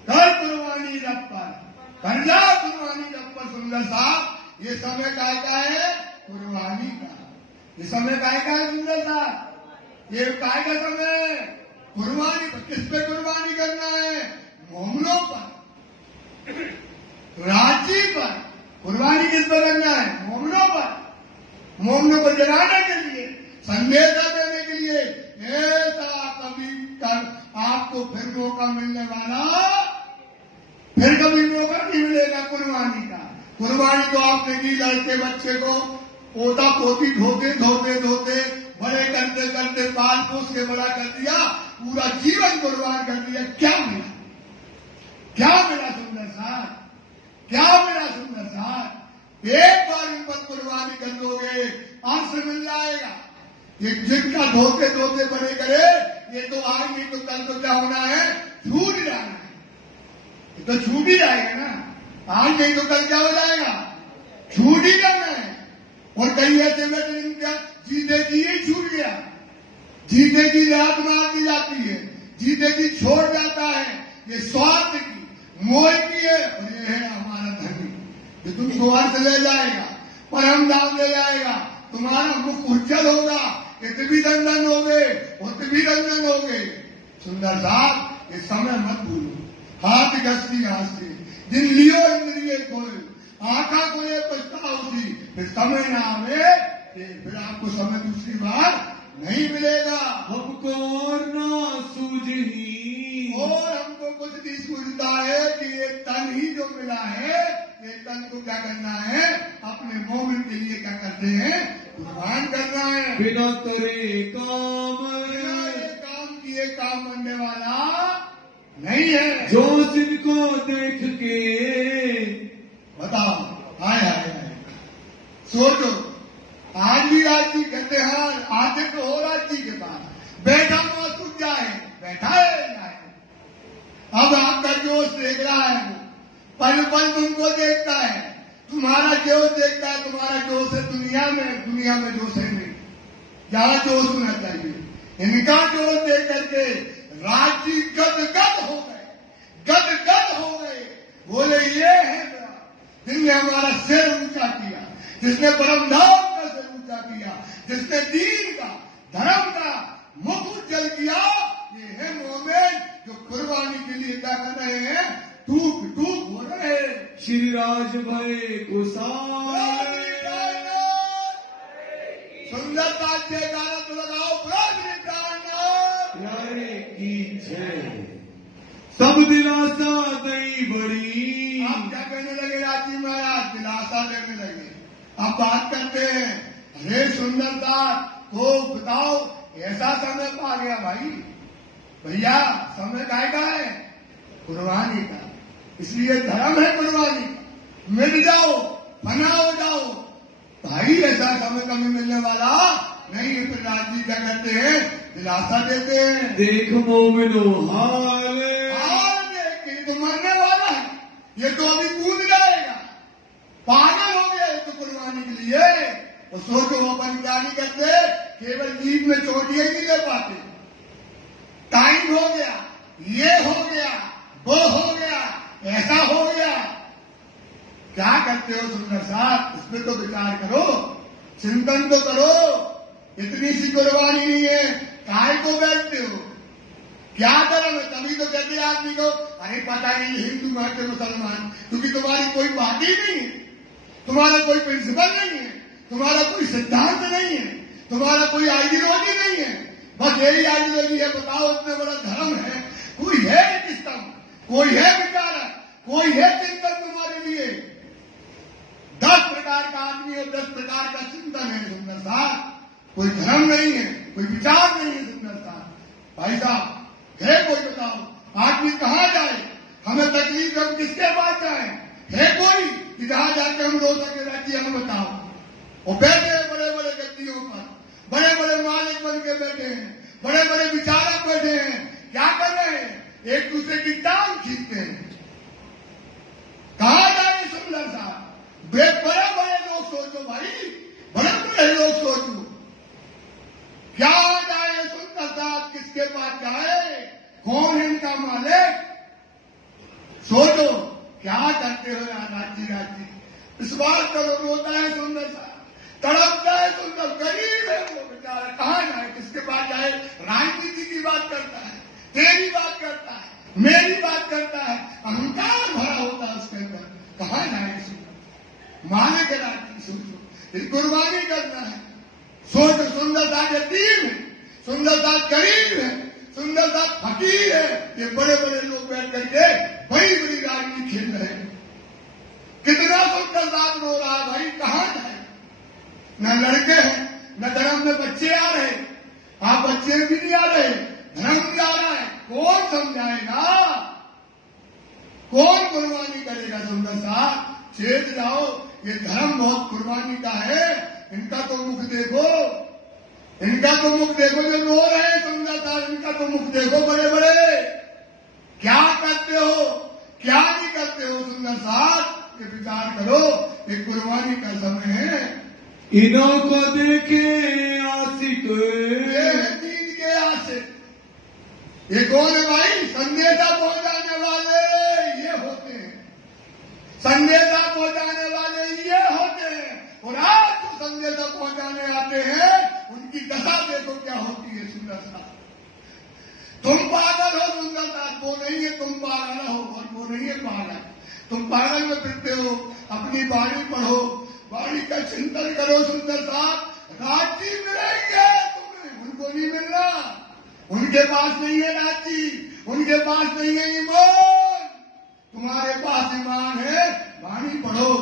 कर कुर्बानी रब पर, करना कुर्बानी रब पर। सुंदर साहब, ये समय का है? कुर्बानी का। ये समय का है सुंदर साहब? ये काय का समय है? कुर्बानी पर। किस पे कुर्बानी करना है? मोमनों पर, राज्य पर। कुर्बानी किस पर करना है? मोमनों पर। मोमनों को जगाने के लिए, संदेश देने के लिए। ऐसा कभी आपको फिर मौका मिलने वाला, फिर कभी मौका नहीं मिलेगा कुर्बानी का। कुर्बानी तो आपने की, लड़के बच्चे को पोता पोती धोते धोते धोते बड़े करते करते पाल पोस के बड़ा कर दिया, पूरा जीवन कुर्बान कर दिया। क्या मिला? क्या मिला सुंदर साहब? क्या मिला सुंदर साहब? एक बार इन पर कुर्बानी कर दोगे, अंश मिल जाएगा। ये जिनका धोते धोते बड़े करे, ये तो आज नहीं तो कल तो क्या होना है? छूट जाना है। ये तो छूट ही जाएगा ना। आज नहीं तो कल क्या हो जाएगा? छूट ही जाना है। और कई ऐसे में इनका जीते जी ही छूट गया, जीते जी रात मार दी जाती है, जीते जी छोड़ जाता है। ये स्वार्थ की, मोह की है। और ये है हमारा धर्म, ये तुमको अर्थ ले जाएगा, परम धाम ले जाएगा, तुम्हारा मुख उज्जवल होगा, इतनी दंडन हो गए, उतनी दंडन हो गए। सुंदर साहब, ये समय मत भूलो। हाथ गस्ती हाथ से जिन लियो इंद्रिय खोए, आका को ये पछताओ सी, फिर समय ना आवे, फिर आपको समय दूसरी बार नहीं मिलेगा। हमको और ना सूझी, और हमको कुछ नहीं सूझता है कि ये तन ही जो मिला है, ये तन को क्या करना है? अपने मोमिन के लिए क्या करते हैं? कुर्बान करना है। बिना करे काम, काम किए काम बनने वाला नहीं है। जो जिनको देख के, बताओ, हाय हाय हाय, सोचो, आज भी राज्य कहते हैं, आते तो हो राज्य के पास, बैठा हुआ सूझ जाए, बैठा है। अब आपका जोश देख रहा है, वो पल पल तुमको देखता है, तुम्हारा जोश देखता है। तुम्हारा जोश है दुनिया में जोश है नहीं, जहां जोश होना चाहिए। इनका जोश देख करके राज्य गदगद हो गए, गदगद हो गए। बोले ये है जिसने हमारा सिर ऊंचा किया, जिसने परम धाम का सिर ऊंचा किया, जिसने दीन का, धर्म का मुख उज्जवल किया, ये है मोमिन जो कुर्बानी के लिए क्या कर रहे हैं, टूक टूक हो रहे हैं। श्री राज भय कुशाल सुंदरता से गाना तो लगाओ, प्यारे की जय। सब दिलासा दई बड़ी। आप क्या कहने लगे राजी महाराज, दिलासा देने लगे। आप बात करते हैं, अरे सुंदरता को बताओ, ऐसा समय पा गया भाई। भैया समय काय का है, कुर्बानी का। इसलिए धर्म है कुर्बानी का। मिल जाओ, फना हो जाओ भाई, ऐसा समय कभी मिलने वाला नहीं है। फिर राजी क्या करते हैं, दिलासा देते हैं। देख मोमिनो हाल देख के तो मरने वाला है, ये तो अभी कूद जाएगा, पागल हो गया है तो कुर्बानी के लिए। और सोचो अपन क्या नहीं करते, केवल जीभ में चोटियां ही नहीं ले पाते। टाइम हो गया, ये हो गया, वो हो गया, ऐसा हो गया। क्या करते हो सुंदर साहब, इसमें तो विचार करो, चिंतन तो करो। इतनी सी कुर्बानी नहीं है, काय को बैठते हो, क्या धर्म है। तभी तो कहते आदमी को, अरे पता नहीं हिंदू महत्व मुसलमान, क्योंकि तुम्हारी कोई पार्टी नहीं है, तुम्हारा कोई प्रिंसिपल नहीं है, तुम्हारा कोई सिद्धांत नहीं है, तुम्हारा कोई आइडियोलॉजी नहीं है। बस यही आइडियोलॉजी है, बताओ इतना बड़ा धर्म है, कोई है सिस्टम, कोई है विचारक, कोई है चिंतन तुम्हारे लिए। 10 प्रकार का आदमी और 10 प्रकार का चिंतन है सुंदर साहब। कोई धर्म नहीं है, कोई विचार नहीं है सुंदर साहब। भाई साहब है कोई, बताओ आदमी कहाँ जाए, हमें तकलीफ, हम किसके पास जाए, है कोई कि जहां जाके हम रो सके, राज्य हमें बताओ। और बैठे हैं बड़े बड़े गद्दियों पर, बड़े बड़े मालिक बन के बैठे हैं, बड़े बड़े विचारक बैठे हैं, क्या कर रहे हैं, एक दूसरे की टांग खींचते हैं। कहा जाए सुंदर साहब, बड़े बड़े लोग सोचो भाई, बड़े बड़े लोग सोचो, क्या जाए सुंदर साहब, किसके पास जाए, कौन है इनका मालिक। सोचो क्या करते हो यार राज्य। इस बात करो, रोता है सुंदर साहब, तड़पता है सुंदर, गरीब है वो बेचारा, कहाँ जाए, किसके पास जाए। राजनीति की बात करता है, तेरी बात करता है, मेरी बात करता है, अहंकार भरा होता है उसके अंदर, कहाँ जाए सुंदर। माने के राजनीति सोचो, कुर्बानी करना है। सोचो सुंदरता के तीन है, सुंदरता गरीब है, सुंदरता फकीर है। ये बड़े बड़े लोग बैठ करके बड़ी बड़ी राजनीति खेल रहे हैं। कितना सुंदरता रो रहा है भाई, कहाँ जाए। न लड़के हैं, न धर्म में बच्चे आ रहे, आप बच्चे भी नहीं आ रहे, धर्म भी आ रहा है, कौन समझाएगा, कौन कुर्बानी करेगा सुंदर साहब। चेत जाओ, ये धर्म बहुत कुर्बानी का है। इनका तो मुख देखो, इनका तो मुख देखो जो रो रहे हैं सुंदर साहब, इनका तो मुख देखो बड़े बड़े। क्या करते हो, क्या नहीं करते हो सुंदर साहब, ये विचार करो। ये कुर्बानी का समय है। इन्हों को देखे आशिक, ये दीन के आशिक। ये कौन है भाई, संदेशा पहुंचाने वाले ये होते हैं, संदेशा पहुंचाने वाले ये होते हैं। और आज जो संदेशा पहुंचाने आते हैं, उनकी दशा देखो क्या होती है सुंदर साहब। तुम पागल हो सुंदर साहब, वो नहीं है तुम पागल हो, और वो नहीं है पागल। तुम पागल में फिरते हो, अपनी बाणी पढ़ो, बाणी का चिंतन करो सुंदर साहब। राजी मिलेंगे तुम्हें, उनको नहीं मिलना, उनके पास नहीं है राजी, उनके पास नहीं है ईमान, तुम्हारे पास ईमान है। बाणी पढ़ो,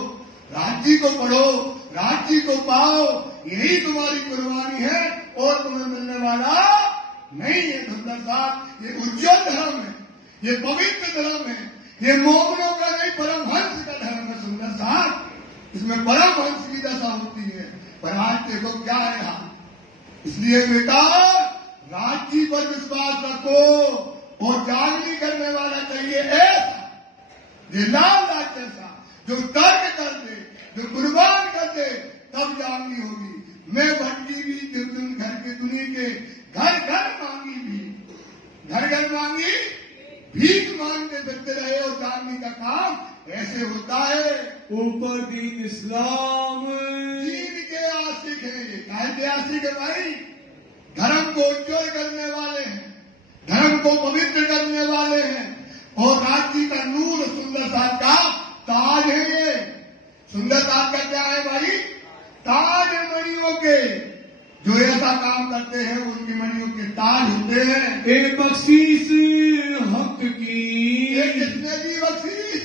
राज्य को पढ़ो, राज्य को पाओ, यही तुम्हारी कुर्बानी है, और तुम्हें मिलने वाला नहीं है सुंदर साहब। ये उज्जवल धर्म है, ये पवित्र धर्म है, ये मोमिनों का नहीं परमहंस का धर्म है सुंदर साहब। इसमें परमहंस की दशा होती है, पर आज देखो क्या है यहाँ। इसलिए बेटा राज्य पर विश्वास रखो, और जागनी करने वाला चाहिए ऐसा, ये लाल राज्य सा, जो तर्क कर दे, जो कुर्बान कर दे, तब जागनी होगी। मैं भटकी भी दिन घर के दुनिया के घर घर मांगी भी, घर घर मांगी भीख मांगते फिरते रहे, और जागने का काम ऐसे होता है। ऊपर दीन इस्लाम, दीन के आशिक है, ऐतिहासिक है भाई, धर्म को उज्ज्वल करने वाले हैं, धर्म को पवित्र करने वाले हैं, और राज्य का नूर सुंदर साथ का ताज है। ये सुंदर साथ का क्या है भाई? ताज है मणियों के। जो ऐसा काम करते हैं उनकी मणियों के ताज होते हैं। एक बख्शीश हक की, ये किसने दी बख्शीश?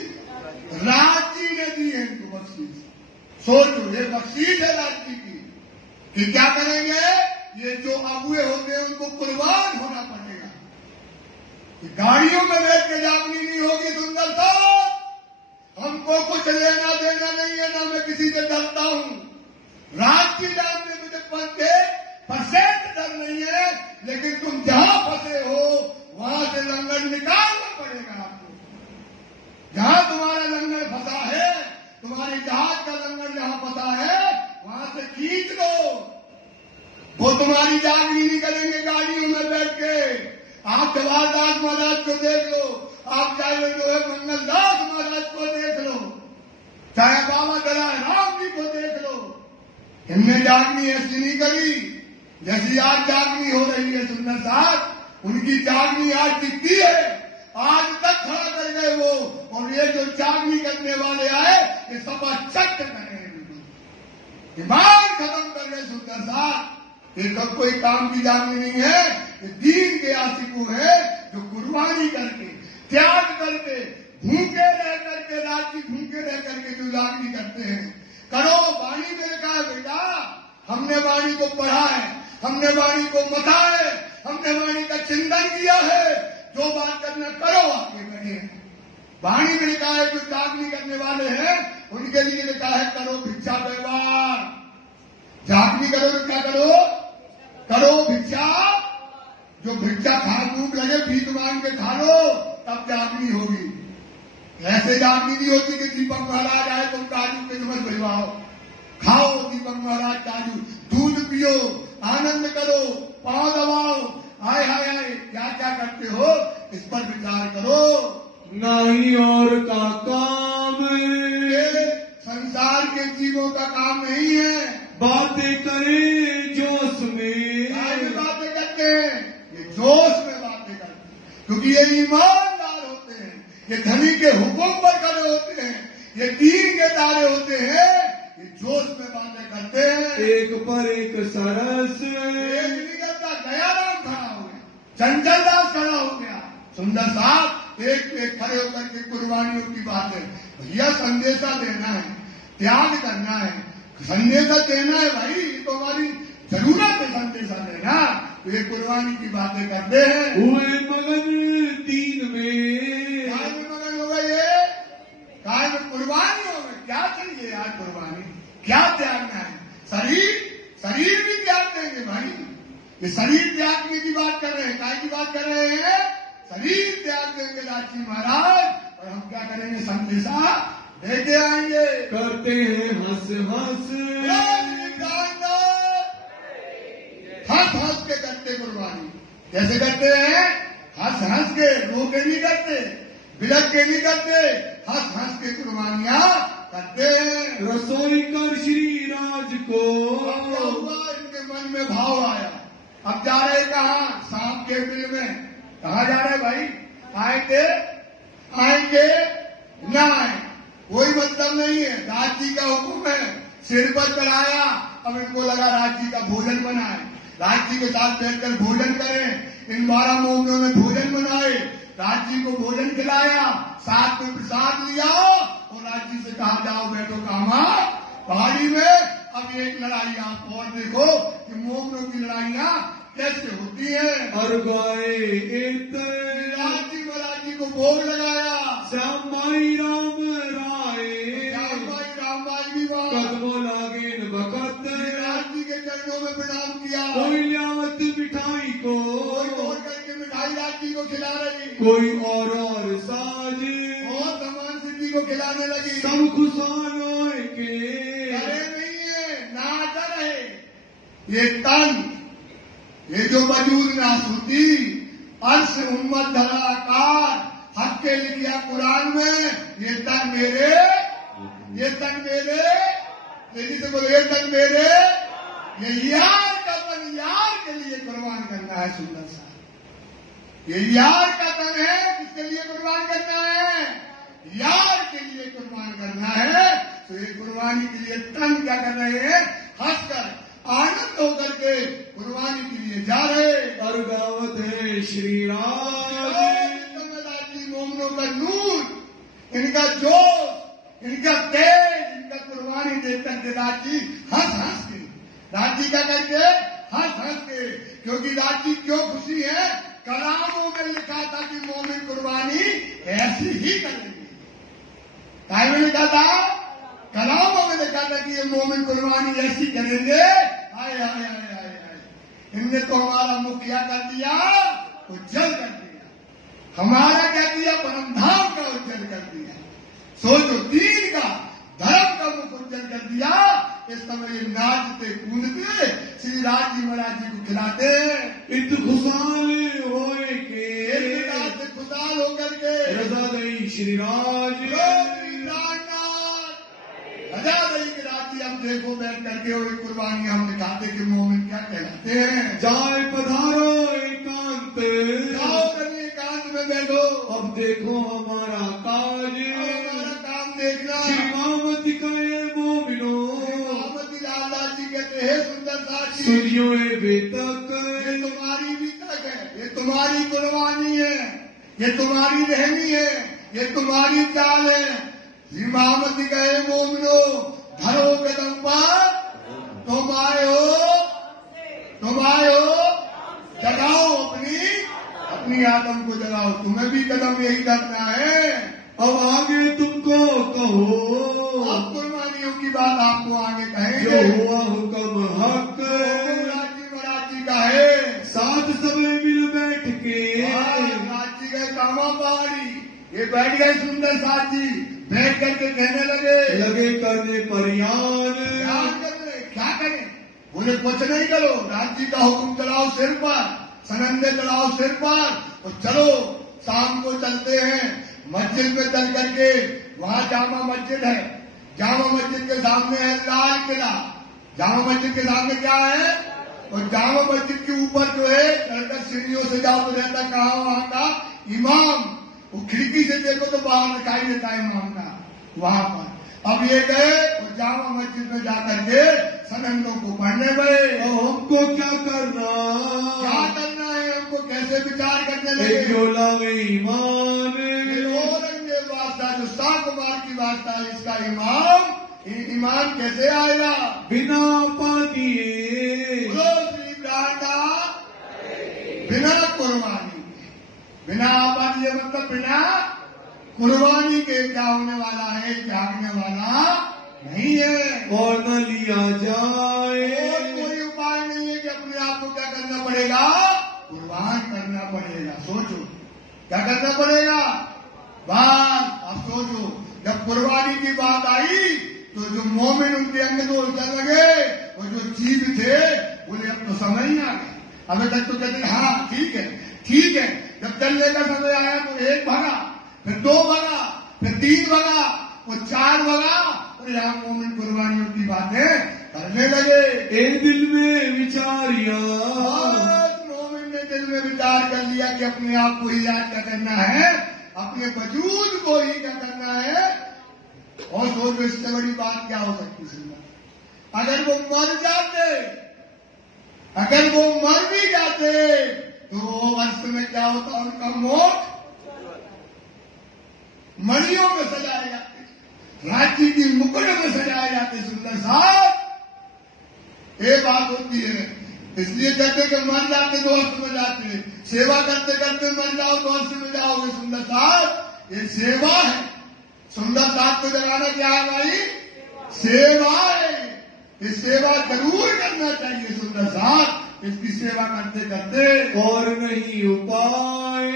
राज्य ने दी है इनको बख्शीश। सोचो, ये बख्शीश है राज्य की कि क्या करेंगे? ये जो अगुए होते हैं उनको कुर्बान होना पड़ेगा। गाड़ियों में बैठ के जागनी नहीं होगी सुंदर साहब। हमको कुछ लेना देना नहीं है, ना मैं किसी से डरता हूं। राज्य जानने मुझे परसेंट डर नहीं है, लेकिन तुम जहां फंसे हो वहां से लंगर निकालना पड़ेगा आपको। जहां तुम्हारा लंगर फंसा है, तुम्हारी जहाज का लंगर जहां फंसा है, वहां से खींच लो। वो तुम्हारी जागनी नहीं करेंगे गाड़ियों में बैठ के। आप जवाहरदास महाराज को देख लो, आप चाहे जो है मंगलदास महाराज को देख लो, चाहे बाबा दलाई राम जी को देख लो। इनने जागनी ऐसी नहीं करी जैसी आज जागनी हो रही है सुंदर साहब। उनकी जागनी आज दिखती है, आज तक खड़ा कर गए वो। और ये जो जागनी करने वाले आए, ये सब चट करेंगे, ईमान खत्म कर रहे सुंदर साहब। ये सब कोई काम की जागनी नहीं है, ये दीन के आशिकू है जो कुर्बानी करके, त्याग करके, भूखे रह करके, रात की भूखे रह करके जो जागनी करते हैं। करो, वाणी में लिखा है बेटा, हमने वाणी को पढ़ा है, हमने वाणी को मथा है, हमने वाणी का चिंतन किया है। जो बात करना करो, आगे बढ़े। वाणी में लिखा है जो जागनी करने वाले हैं उनके लिए लिखा है करो भिक्षा व्यवहार। जागनी करो तो क्या करो? करो भिक्षा। जो भिक्षा खा भूख लगे भीख मांग के खा लो, तब जागनी होगी। ऐसे जागनी नहीं होती कि दीपक महाराज आए तुम काजू किस्मत भिजवाओ, खाओ दीपक महाराज काजू, दूध पियो, आनंद करो, पांव दबाओ, हाय हाय हाय, क्या क्या करते हो इस पर विचार करो। नहीं और का काम ये संसार के जीवों का काम नहीं है। बातें करे जोश में, बातें करते हैं, ये जोश में बातें करते हैं, क्योंकि ये ईमानदार होते हैं, ये धनी के हुक्म पर खड़े होते हैं, ये दीन के तारे होते हैं, ये जोश में बातें करते हैं। एक पर एक सरस, एक नहीं करता, दयाराम खड़ा हो गया, चंचल दास खड़ा हो गया। सुंदर साहब एक एक खड़े होकर के कुर्बानियों की बात है। भैया संदेशा देना है, त्याग करना है, संदेशा देना है भाई, तो हमारी जरूरत है संदेशा देना। तो ये कुर्बानी की बातें करते हैं। हुए मगन दीन में, काय में मगन हो गए, काय में कुर्बानी हो गई। क्या चाहिए यार कुर्बानी? क्या त्यागना है? शरीर भी त्याग देंगे भाई। ये शरीर त्यागने की बात कर रहे हैं, काय की बात कर रहे हैं? शरीर त्याग देंगे राजी महाराज, और हम क्या करेंगे? संदेशा देके आएंगे। करते हैं हंस हंस, हंस हंस के करते कुर्बानी। कैसे करते हैं? हंस हंस के, रो के नहीं करते, बिलक के नहीं करते, हंस हंस के कुर्बानियां करते हैं। रसोई कर श्री राज को, इनके मन में भाव आया। अब जा रहे कहाँ? सांप के बिल में। कहाँ जा रहे भाई? आएंगे ना आए कोई मतलब नहीं है। राज जी का हुक्म है, सिर पर चढ़ाया। अब इनको लगा राज जी का भोजन बनाए, राज जी के साथ बैठकर भोजन करें। इन 12 मोहनों में भोजन बनाए, राज जी को भोजन खिलाया, साथ में प्रसाद लिया और राज जी से कहा जाओ बैठो कहाँ? पहाड़ी में। अब एक लड़ाई आप और देखो कि मोहनों की लड़ाइयां कैसे होती है। और गाए एक राज जी को भोग लगाया, श्याम माई राम राय, राम भाई भी वहाँ कदमों लागे न बकत, राज जी के चरणों में प्रणाम किया। कोई लियावत मिठाई को, कोई तोड़ करके मिठाई राज जी को खिला रही, कोई और साज, और सामान सिद्धि को खिलाने लगी। सब खुशाल के अरे नहीं है, नाच रहे। ये तन, ये जो वजूद नासूती, अर्श उम्मत धराकार, हक के लिखिया कुरान में, ये तन मेरे, ये तन मेरे, तेजी से बोलो, ये तन मेरे, ये यार का तन यार के लिए कुर्बान करना है। सुंदर सा ये यार का तन है, किसके लिए कुर्बान करना है? यार के लिए कुर्बान करना है। तो ये कुर्बानी के लिए तन क्या कर रहे हैं? हंसकर आनंद होकर के कुर्बानी के लिए जा रहे। और गावत है श्री राम मोमनों का नूर, इनका जोश, इनका तेज, इनका कुर्बानी देख करके राजी हंस हंस के, राजी क्या करके हंस हंस के, क्योंकि राजी क्यों खुशी है? कलामों में लिखा था कि मोमिन कुर्बानी ऐसी ही करेंगे। काय में लिखा था? कलामों में लिखा था कि ये मोमिन कुर्बानी ऐसी करेंगे। हाय हाय हाय हाय हाय, इनने तो हमारा मुखिया कर दिया, उज्जवल कर दिया, हमारा क्या किया? परमधाम का उज्जवल कर दिया। सोचो, दीन का, धर्म का मुख उज्जवल कर दिया। इस समय ये नाचते कूदते श्री राज जी महाराज जी को खिलाते इत खुशाल होए के, से खुशाल होकर के रजा गई श्री राज रजा रही कि रात जी हम देखो बैठ करके और कुर्बानी हम दिखाते कि मोमिन क्या कहलाते हैं। जाए पधारो एकांत, जाओ करने एकांत में बैठो, अब देखो हमारा काज, हमारा काम देखना। श्री मामती का ये मोमिनो, मोहम्मद लालदास जी कहते हैं सुंदर साक्षी, सुनियो ए बेतक, ये तुम्हारी बीतक है, ये तुम्हारी कुर्बानी है, ये तुम्हारी रहनी है, ये तुम्हारी चाल है। श्री मोहम्मद जी कहे मोमिनो धरो कदम पर, तुम आए हो जगाओ अपनी आदम को जगाओ, तुम्हें भी कदम यही करना है। अब आगे तुमको कहो, अब कुर्बानियों की बात आपको आगे कहेंगे। जो हुआ हुक्म हक, राजी का है, साथ सब मिल बैठ के, राजी गए कामा पहाड़ी, ये बैठ गए सुंदर साथ जी, बैठ करके कहने लगे करने परियान, क्या करें? बोले कुछ नहीं करो, राज्य का हुक्म चलाओ सिर पर, सनंदे चलाओ सिर पर, और चलो शाम को चलते हैं मस्जिद में चल करके। वहाँ जामा मस्जिद है, जामा मस्जिद के सामने है लाल किला। जामा मस्जिद के सामने क्या है? और जामा मस्जिद के ऊपर जो है चढ़कर सीढ़ियों से जाओ तो रहता कहाँ? वहाँ का इमाम, वो खिड़की से देखो तो बाहर दिखाई देता है इमाम का वहां पर। अब ये गए और जामा मस्जिद में जाकर के सनंदों को पढ़ने गए। और हमको क्या करना है? हमको कैसे विचार करने लगे? ईमान औरंगजेब वास्ता जो शाहकुमार की वास्ता है, इसका ईमान कैसे आएगा? बिना पादिए, बिना कुर्बानी, बिना आबादी मतलब बिना कुर्बानी के क्या होने वाला है? त्यागने वाला नहीं है। और न लिया जाए, और कोई उपाय नहीं है कि अपने आप को क्या करना पड़ेगा? कुर्बान करना पड़ेगा। सोचो क्या करना पड़ेगा? बस अब सोचो, जब कुर्बानी की बात आई तो जो मोमिन उनके अंग को उलझन लगे, और जो जीव थे बोले अब तो समय ही आ गया। अभी तक तो कहते हाँ ठीक है। जब चलने का समय आया तो एक भगा, फिर दो भगा, फिर तीन भगा, और चार भगा, और यहाँ मोमिन कुर्बानियों की बातें करने लगे। एक दिल में विचारिया, मोमिन ने दिल में विचार कर लिया कि अपने आप को ही याद क्या करना है, अपने वजूद को ही क्या करना है। और सोचो इससे बड़ी बात क्या हो सकती है? अगर वो मर भी जाते तो वंश में क्या होता? उनका मौत मणियों में सजाए जाते, राज्य की मुकुट में सजाए जाते। सुंदर साहब ये बात होती है, इसलिए कहते कि मर जाते तो वंश में जाते, सेवा करते करते मर जाओ तो वंश में जाओगे। सुंदर साहब ये सेवा है। सुंदर साहब को जगाना क्या है भाई? सेवा है। ये सेवा जरूर करना चाहिए सुंदर साहब। इसकी सेवा करते करते और नहीं उपाय,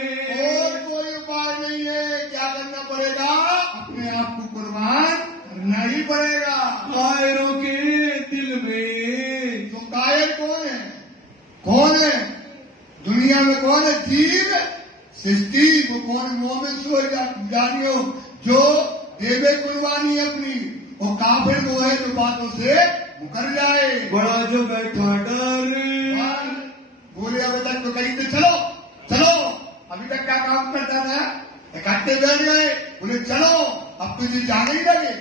और कोई उपाय नहीं है। क्या करना पड़ेगा? अपने आप को कुर्बान करना ही पड़ेगा। कायरों के दिल में, तो कायर कौन है? दुनिया में कौन है? जीव सृष्टि। वो कौन? मोमिन जानियो जो देवे कुर्बानी अपनी, और काफिर वो है जो बातों से मुकर जाए। बड़ा जो बैठा डर, बोले अभी तक तो कहीं थे, चलो चलो, अभी तक क्या काम करता था, इकट्ठे बैठ गए, बोले चलो अब तो ये जाने ही लगे,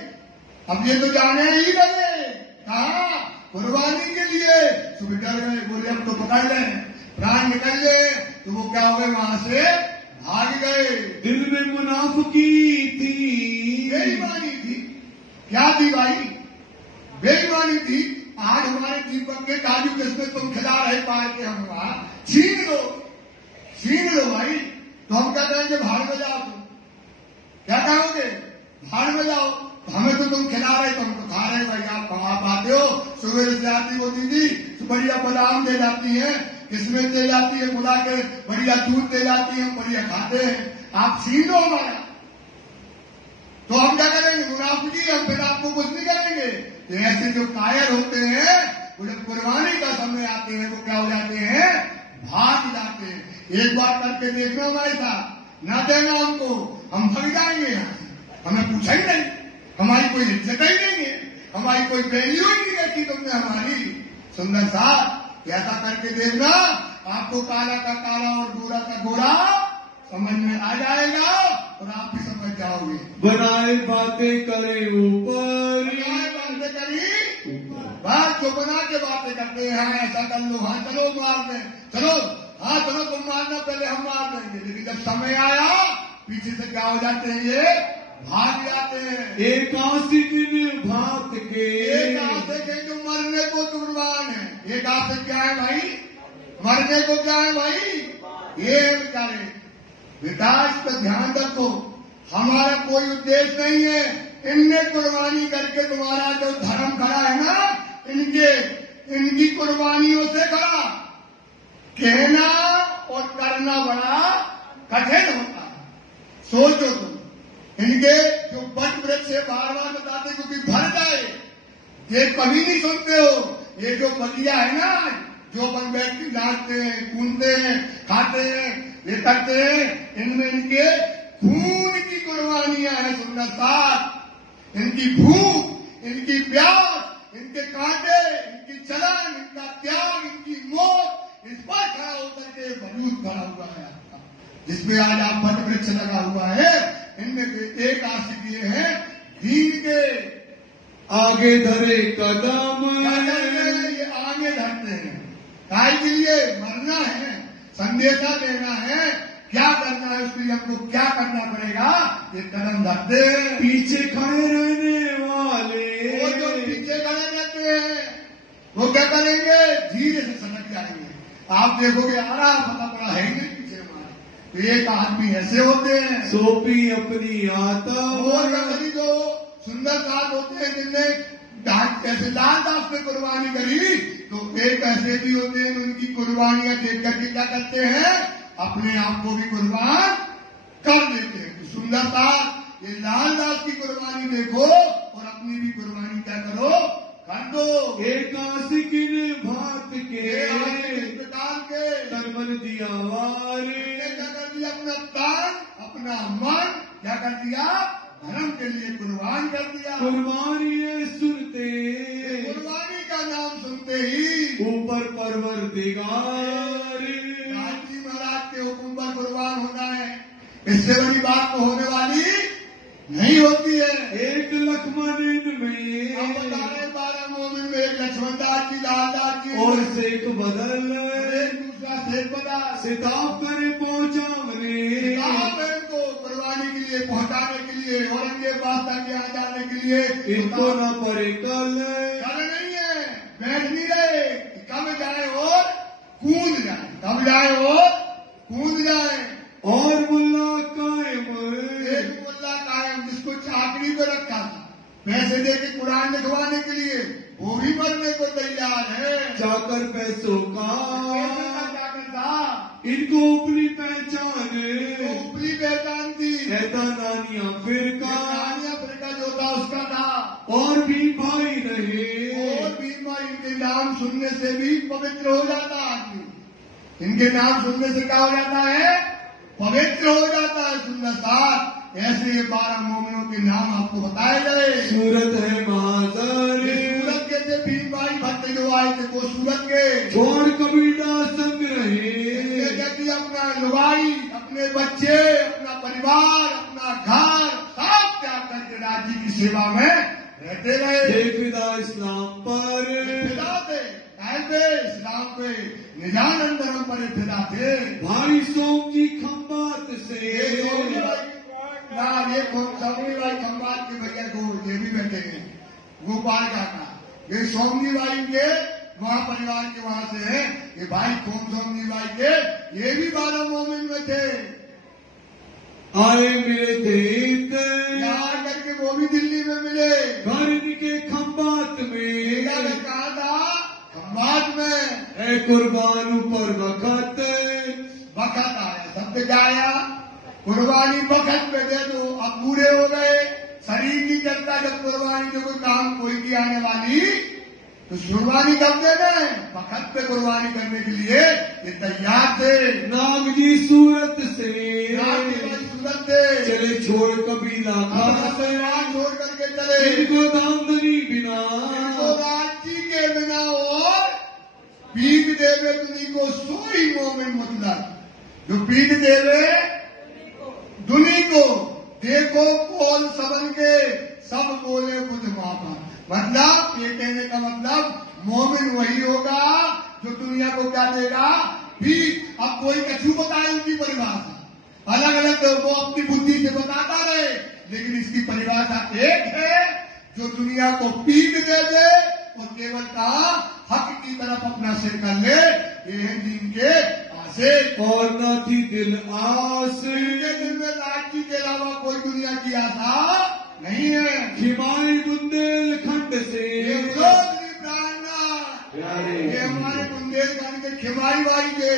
अब ये तो जाने ही लगे, कहा कुर्बानी के लिए। सुबह डर गए, बोले अब तो पकड़ ले, प्राण निकल गए, तो वो क्या हो गए, वहां से भाग गए। दिल में मुनाफिकी थी, बेईमानी थी। क्या थी भाई? बेईमानी थी। आज हमारे दीपक के काजू किसमें तुम खिला रहे पार के, हम वहां छीन लो भाई। तो हम क्या कहेंगे, भाड़ में जाओ, तुम क्या कहोगे, भाड़ में जाओ, हमें तो तुम खिला रहे, तुम तो खा रहे भाई। आप आते हो, सुबह से आती हो दीदी, तो बढ़िया बादाम दे जाती है, किस्में दे जाती है, बुला के बढ़िया दूध दे जाती है, बढ़िया खाते हैं, आप छीन लो हमारा। तो हम क्या करेंगे, मुनाफिकी, हम फिर आपको कुछ नहीं करेंगे। तो ऐसे जो कायर होते हैं, वो जब कुर्बानी का समय आते हैं, वो क्या हो जाते हैं, भाग जाते हैं। एक बार करके देखना हमारे साथ, ना देना हमको, हम भाग जाएंगे यहाँ से, हमें पूछा ही नहीं, हमारी कोई इज्जत ही नहीं है, हमारी कोई वैल्यू ही नहीं रखी तुमने हमारी। सुंदर साहब, ऐसा करके देखना, आपको काला का काला और गोरा का गोरा समझ में आ जाएगा और आप भी समझ जाओगे। बनाए बातें करे ऊपर, बातें करी बात जो बना के बातें करते हैं, ऐसा कर लो, हाँ चलो मारने, चलो हाँ चलो तुम मारना, पहले हम मार देंगे। लेकिन जब समय आया, पीछे से क्या हो जाते हैं, ये भाग जाते हैं। एक आशिक भात के, एक आशिक है जो मरने को कुर्बान है। एक आशिक क्या है भाई, मरने को क्या है भाई, ये बेचारे। बेटा इस पर ध्यान रखो, हमारा कोई उद्देश्य नहीं है, इनने कुर्बानी करके तुम्हारा जो धर्म खड़ा है ना, इनकी कुर्बानियों से खड़ा। कहना और करना बड़ा कठिन होता है। सोचो तुम, इनके जो वट वृक्ष से बार बार बताते क्योंकि भर जाए, ये कभी नहीं सुनते हो। ये जो बलिया है ना, जो अपन बैठ के नाचते हैं, कूदते हैं, खाते हैं, ये करते हैं, इनमें इनके खून की कुर्बानियां हैं। सुंदर साथ, इनकी भूख, इनकी प्यास, इनके कांटे, इनकी चलन, इनका त्याग, इनकी मौत, इस पर खड़ा होकर के वजूद खड़ा हुआ है आपका, जिसमें आज आप वट वृक्ष लगा हुआ है। इनमें से एक आशिक ये है, दीन के आगे धरे कदम, ये आगे धरते हैं, काय के लिए, मरना है, संदेशा देना है, क्या करना है, उसके लिए हमको क्या करना पड़ेगा, ये कदम धरते हैं। पीछे खड़े रहने वाले, वो जो पीछे खड़े रहते हैं, वो क्या करेंगे, धीरे से सटक जाएंगे। आप देखोगे आरा पता पड़ा है नहीं पीछे हमारे, तो एक आदमी ऐसे होते हैं, सोपी अपनी आता, और कभी जो सुंदर साथ होते हैं, जिनने ऐसे लालदास पे कुर्बानी करी, तो एक ऐसे भी होते हैं, उनकी कुर्बानियां देख करके क्या करते हैं, अपने आप को भी कुर्बान कर देते हैं। तो सुंदर साथ, ये लालदास की कुर्बानी देखो और अपनी भी कुर्बानी क्या करो, कर दो। एक आशिक भात के, निकाल के तन मन दिया वारे, क्या कर दिया, अपना तन अपना मन क्या कर दिया, धर्म के लिए कुर्बान कर दिया। कुर्बानी सुनते, कुर्बानी का नाम सुनते ही ऊपर परवरदिगार, गाजी महाराज के हुक्म पर कुर्बान होना है, इससे बड़ी बात तो होने वाली नहीं होती है। एक लक्ष्मण में, हम बता रहे 12 मोमिन में, एक लक्ष्मण दास जी, लाल दास जी, और शेख बदल, एक दूसरा शेख बदा, सिताब करे पहुंचावने, को कुर्बानी के लिए पहुंचाने के लिए, औरंगजेब तक यहाँ जाने के लिए इनको न पड़े कल नहीं है, बैठ नहीं रहे, कब जाए और कूद जाए, कब जाए और कूद जाए। और मुल्ला कायम, एक मुल्ला कायम जिसको चाकरी पे रखा था, पैसे देके कुरान लिखवाने के लिए, वो भी मरने को तैयार है। चाकर पैसों का, चाकर था, इनको उपली पहचान, उपली पहचान थी, कहता नानिया फिरका, नानिया फिरका जो था उसका था। और भी भाई रहे, और भी इनके नाम सुनने से भी पवित्र हो जाता आदमी, इनके नाम सुनने से क्या हो जाता है, पवित्र हो जाता है। सुंदर साथ, ऐसे 12 मोमिनों के नाम आपको बताए गए। सूरत है महाजर, सूरत के थे भीम आए थे वो सूरत के छोड़ कबीला संग रहे, कि अपना लुगाई, अपने बच्चे, अपना परिवार, अपना घर सब त्याग करके राज्य की सेवा में रहते रहे। फिदा इस्लाम पर, फिदा थे पे इस्लाम पे, निजानंद धर्म पर फिदा थे। भाई सोम जी खंबात से, ना ये सोमनी भाई खंबात के भैया को ये भी बैठे हैं गोपाल काका, ये सोमनी भाई के वहाँ परिवार के वहाँ से है। ये भाई सोमनी भाई के ये भी 12 मोमिन में थे। आए मिले थे यहाँ करके वो भी दिल्ली में मिले, घर इनके खंबात में, कहा था खंबात में ए कुर्बान पर वक़्त आया, शब्द क्या आया? कुर्बानी वक़्त पे दे दो। अब पूरे हो गए, शरीर नहीं चलता जब कुर्बानी जो कोई काम कोई की आने वाली, तो कुर्बानी कब दे गए? वक़्त पे कुर्बानी करने के लिए ये तैयार थे। नाम की सूरत से, नाम की सूरत थे, चले छोड़ कबीला परिवार छोड़ करके चले, इनको दामदनी बिना, इनको राज्य के बिना और पीठ देवे दुनी को सोई मोमिन, मतलब जो पीठ देवे दुनी को, देखो कौन सबन के सब बोले बुध मापा। मतलब ये कहने का मतलब मोमिन वही होगा जो दुनिया को क्या देगा? पीठ। अब कोई कछु बताए उनकी परिभाषा, अलग अलग वो अपनी बुद्धि से बताता रहे, लेकिन इसकी परिभाषा एक है, जो दुनिया को पीठ दे दे और केवल कहा हक की तरफ अपना सिर कर ले, ये है दीन के आसे। और न थी दिल आस, दिल में राज्य के अलावा कोई दुनिया की आशा नहीं है। हिमालय बुंदेलखंड से, ये हमारे बुंदेलखंड के खिमारी भाई थे,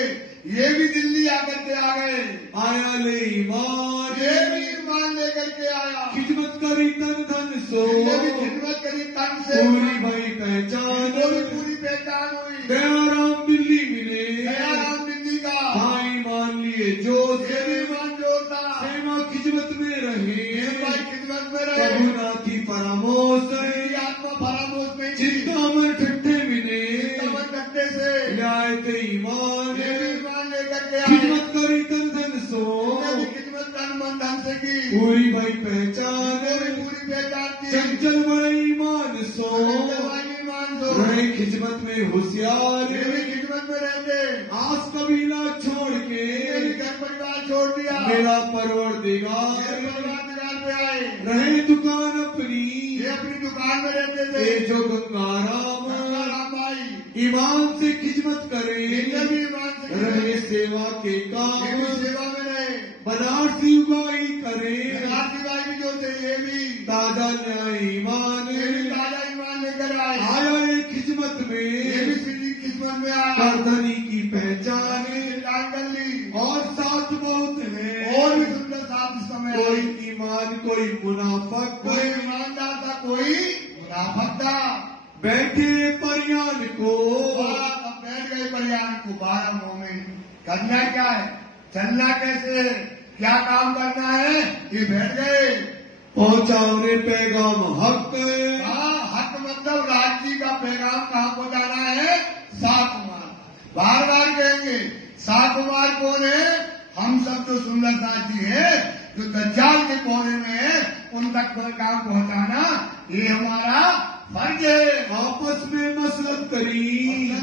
ये भी दिल्ली आकर के आ गए। आया ले ईमान, ये भी ईमान लेकर के आया, खिदमत करी तन धन सो, ये भी खिदमत करी तन से, पूरी भाई पहचान, पूरी पहचान हुई। दयाराम दिल्ली मिले, दयाराम दिल्ली का भाई मान लिए जो ये भी ईमान जो था, सेवा खिदमत में रहे, भाई खिदमत में रहे, प्रभु नाथी परामोश, आत्मा परामोश नहीं, जितना अमर ठट्ठे मिले, अमर ठट्ठे से रियायत ईमान, ये भी ईमान लेकर के आए। खिदमत करी तन धन सो, खिदमत तन मन धन से की, पूरी भाई पहचान, पूरी पहचान की, चंचल बड़े ईमान सो, ईमान सो, रहे खिदमत में होशियार, ये भी खिदमत में रहते, आस कबीला छोड़ के, घर परिवार छोड़ दिया, मेरा परवरदिगार, परवरदिगार पे आए, रहे दुकान अपनी, ये अपनी दुकान में रहते थे, ये जो गंगाराम भाई ईमान से खिदमत करे, भी ईमान से रहे सेवा के काम, सेवा में रहे, बनारसी उगाई करे, भाई भी जो थे ये भी ताजा न्याय ईमान, ताजा ईमान लेकर आए, आया ये खिदमत में, ये भी सीधी किस्मत में आया, करधनी की पहचान, कर ली, और साथ बहुत है, और भी सुंदर साथ इस समय, कोई ईमान कोई मुनाफक, कोई ईमानदार था कोई मुनाफक था। बैठे परियान को, अब बैठ गए परियान को 12 मोमिन। करना क्या है, चलना कैसे है, क्या काम करना है, ये बैठ गए। पहुंचाने पैगाम हक, हक मतलब राज्य का पैगाम कहाँ पहुंचाना है? साकुमार। बार बार कहेंगे साकुमार कौन है? हम सब जो सुंदरदास जी है, जो दज्जाल के कोने में है, उन तक पैगाम पहुंचाना ये हमारा फर्ज है। आपस में मसलत करी,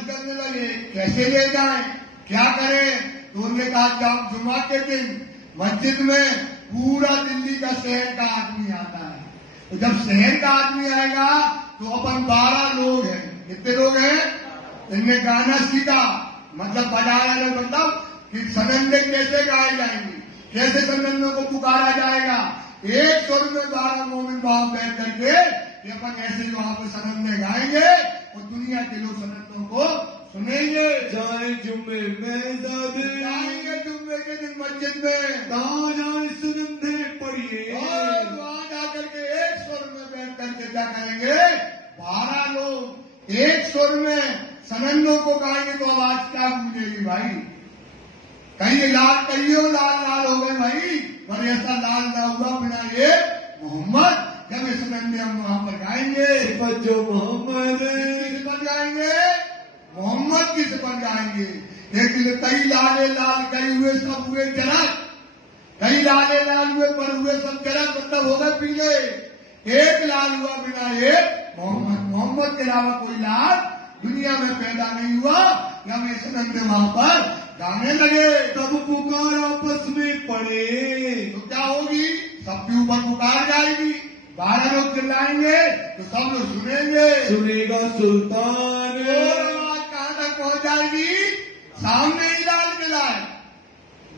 करने लगे कैसे ले जाएं, क्या करें? तो उन्होंने कहा जब जुम्मा के दिन मस्जिद में पूरा दिल्ली का शहर का आदमी आता है, तो जब शहर का आदमी आएगा तो अपन 12 लोग हैं। कितने लोग हैं? इनने गाना सीखा, मतलब बजाया नहीं, मतलब कि सनंदे कैसे गाए जाएंगे, कैसे सनंदों को पुकारा जाएगा। एक सुर में 12 मोमिन वहां बैठ करके ये अपन ऐसे ही वहां पर सनंदे गाएंगे और दुनिया के लोग सनंदों को सुनेंगे। जाए जुम्मे में जाएंगे जुम्मे के दिन मस्जिद में, कहाँ जाए सुनंदे पढ़िए, और वहां जाकर के एक सुर में बैठ करके क्या करेंगे? 12 लोग एक सुर में सनंदों को गाएंगे तो आवाज क्या गूंजेगी भाई? कहीं लाल कहिए लाल लाल हो गए भाई, पर ऐसा लाल ना हुआ बिना ये मोहम्मद। जब इस नंदे हम वहां पर गाएंगे जो मोहम्मद गाएंगे की सिफत गाएंगे। लेकिन कई लाले लाल कई हुए सब हुए जरक, कई लाले लाल हुए पर हुए सब जरक, मतलब हो गए पीले। एक लाल हुआ बिना एक मोहम्मद, मोहम्मद के अलावा कोई लाल दुनिया में पैदा नहीं हुआ। जब इस नंदे वहां पर गाने लगे तब पुकार आपस में पड़े, तो क्या होगी, सबके ऊपर पुकार जाएगी। 12 लोग चिल्लाएंगे तो सब लोग सुनेंगे, सुनेगा सुल्तान। आवाज कहां तक पहुंच जाएगी, सामने ही लाल किला है,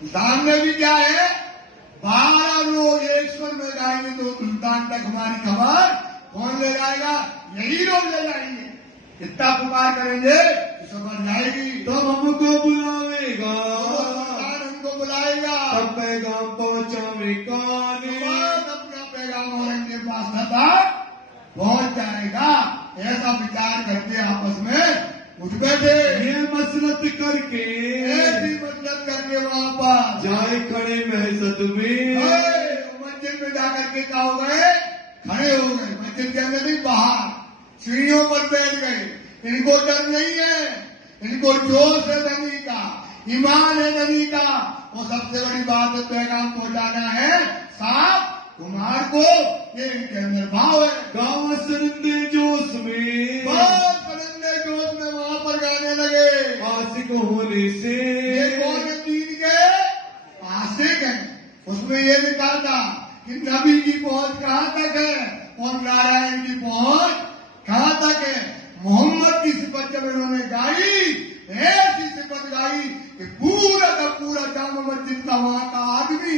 सामने भी क्या है, 12 लोग एक स्वर में गाएंगे तो सुल्तान तक हमारी खबर कौन ले जाएगा, यही लोग ले जाएंगे। इतना पुकार करेंगे तो खबर जाएगी, तो हमको बुलावेगा, सुल्तान हमको बुलाएगा, तब पैगाम पहुंचावेगा ने, अपना पैगाम औरंगजेब के पास था पहुंच जाएगा। ऐसा विचार करके आपस में उठ बैठे, ये मसलत करके ऐसी मसलत करके वहां पर जाए खड़े महजद में। मस्जिद में जाकर के क्या हो गए, खड़े हो गए। मस्जिद के अंदर नहीं, बाहर सीढ़ियों पर बैठ गए। इनको डर नहीं है, इनको जोश है नबी का, ईमान है नबी का। और सबसे बड़ी बात है पैगाम पहुंचाना है साफ कुमार को, ये इनके अंदर भाव है। गाँव सरिंदे जोश में, बहुत सरिंदे जोश में वहां पर गाने लगे। आशिक होने से ये कौन है, दीन के आशिक है। उसमें ये लिखा था कि नबी की पहुंच कहां तक है और नारायण की पहुंच कहां तक है। मोहम्मद की सिफत जब इन्होंने गाई, ऐसी सिफत गाई कि पूरा का पूरा जामा मस्जिद का वहां का आदमी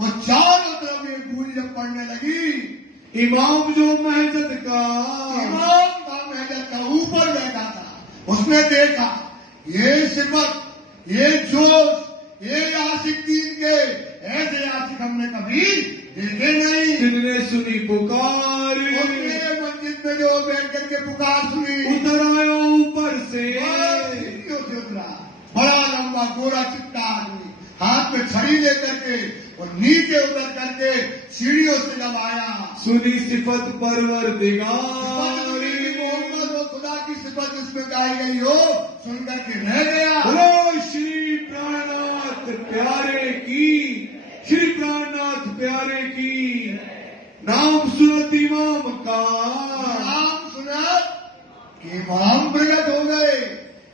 और चारों तरफ एक गूंज जब पड़ने लगी। इमाम जो महजद का, इमाम था महजद का, ऊपर बैठा था, उसने देखा ये सिफत, ये जोश, ये आशिक दीन के, ऐसे आशिक हमने कभी देखे नहीं। जिनने सुनी पुकार, उसने मस्जिद में जो बैठ करके पुकार सुनी, उतर आयो ऊपर से, सीढ़ियों से उतरा। बड़ा लंबा गोरा चिट्टा आदमी, हाथ में छड़ी लेकर के और नीचे उतर करके सीढ़ियों से जब आया, सुनी सिफत परवरदिगार, मोहम्मद और खुदा की सिफत इसमें गाई गई हो, सुन करके रह गया। बोलो श्री प्राणनाथ प्यारे की, श्री प्राणनाथ प्यारे की। नाम सुनत इमाम का, नाम सुनत कि इमाम प्रकट हो गए।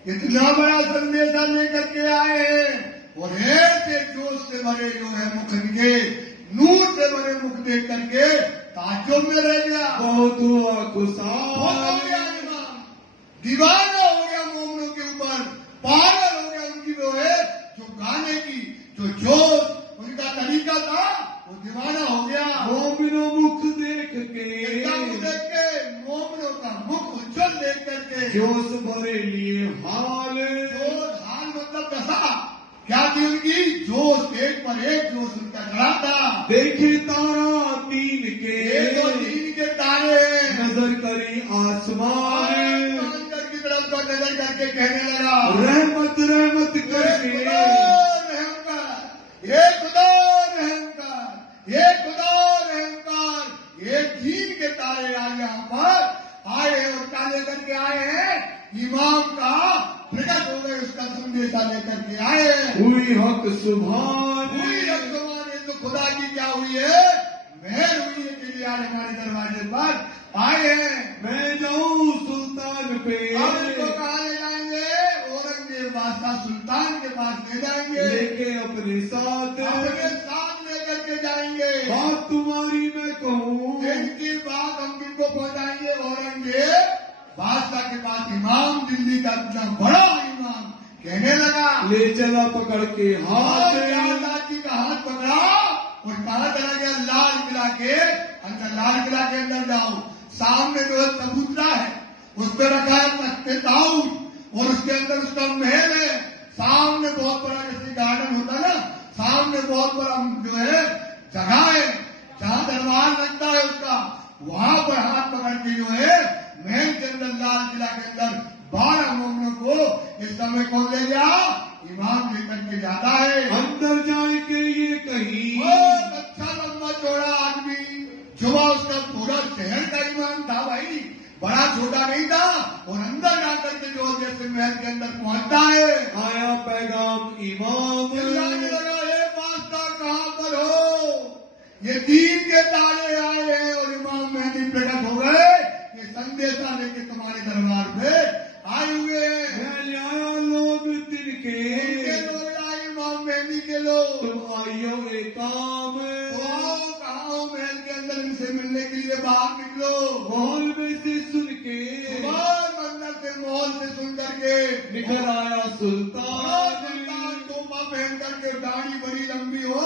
इतना बड़ा संदेशा लेकर के आए हैं और ऐसे जोश से भरे जो है मुख इनके, नूर से भरे मुख देख करके ताज्जुब में रह गया। बहुत हुआ बहुत खुशाल, हो गया इमाम, दीवाना हो गया मोमिनों के ऊपर, पागल हो गया उनकी जो है जो गाने की जो जोश उनका तरीका था, वो दीवाना हो गया। मोमिनो मुख देख के, मुख देख के, मोमिनों का मुख उज्जवल देख करके, जोश भरे लिए हाल, जोश हाल मतलब दशा क्या थी उनकी, जोश एक पर एक जोश उनका खड़ा था। देखे तारा तीन के, एक और तीन के तारे, नजर करी आसमान, आसमान की तरफ को नजर करके कहने लगा, रहमत रहमत ये करके, खुदा रहम कर, ये खुदा रहम कर, ये खुदा रहम कर। ये दीन के तारे आज यहाँ पर आए और क्या लेकर के आए हैं, इमाम का प्रकट हो गए, उसका संदेशा लेकर के आए हैं। हुई हक सुभान, हुई रखवाने तो खुदा की क्या हुई है, मेहर हुई है कि आज हमारे दरवाजे पर आए हैं। मैं जाऊं सुल्तान पे, अब इनको कहाँ ले जाएंगे, औरंगजेब बादशाह सुल्तान के पास ले जाएंगे, लेके अपने साथ, अपने साथ लेकर के जाएंगे। बात तुम्हारी मैं कहूँ, इनकी बात हम किनको पहुंचाएंगे, औरंगजेब बादशाह के पास इमाम, दिल्ली का इतना बड़ा इमाम कहने लगा, ले चला पकड़ के हाथ, लाल जी का हाथ पकड़ा और कहा चला गया लाल किला के अंदर। लाल किला के अंदर जाओ, सामने जो है चबूतरा है, उस पर रखा है तख्ते ताऊद और उसके अंदर उसका महल है। सामने बहुत बड़ा जैसे गार्डन होता है ना, सामने बहुत बड़ा जो है जगह है जहां दरबार लगता है उसका, वहां पर हाथ पकड़ के जो है महल के अंदर, लाल किला के अंदर 12 मोमिनों को इस समय कौन ले गया, इमाम लेकर के जाता है। अंदर जाए के ये कहीं, बहुत अच्छा लंबा चौड़ा आदमी, जुआ उसका पूरा शहर का इमाम था भाई, बड़ा छोटा नहीं था। और अंदर जाकर के जो जैसे महल के अंदर पहुंचता ये दीन के तारे आए हैं और इमाम मेहदी प्रकट हो गए। ये संदेशा लेके तुम्हारे दरबार पे आए हुए हैं। लोग तिनके लोग आए इमाम मेहदी के लोग। तुम आइयो एक काम कहा महल के अंदर इनसे मिलने के लिए बाहर निकलो। माहौल में से सुन के मंदिर से माहौल से सुन करके निकल आया सुल्तान। टोपा पहन करके दाढ़ी बड़ी लंबी हो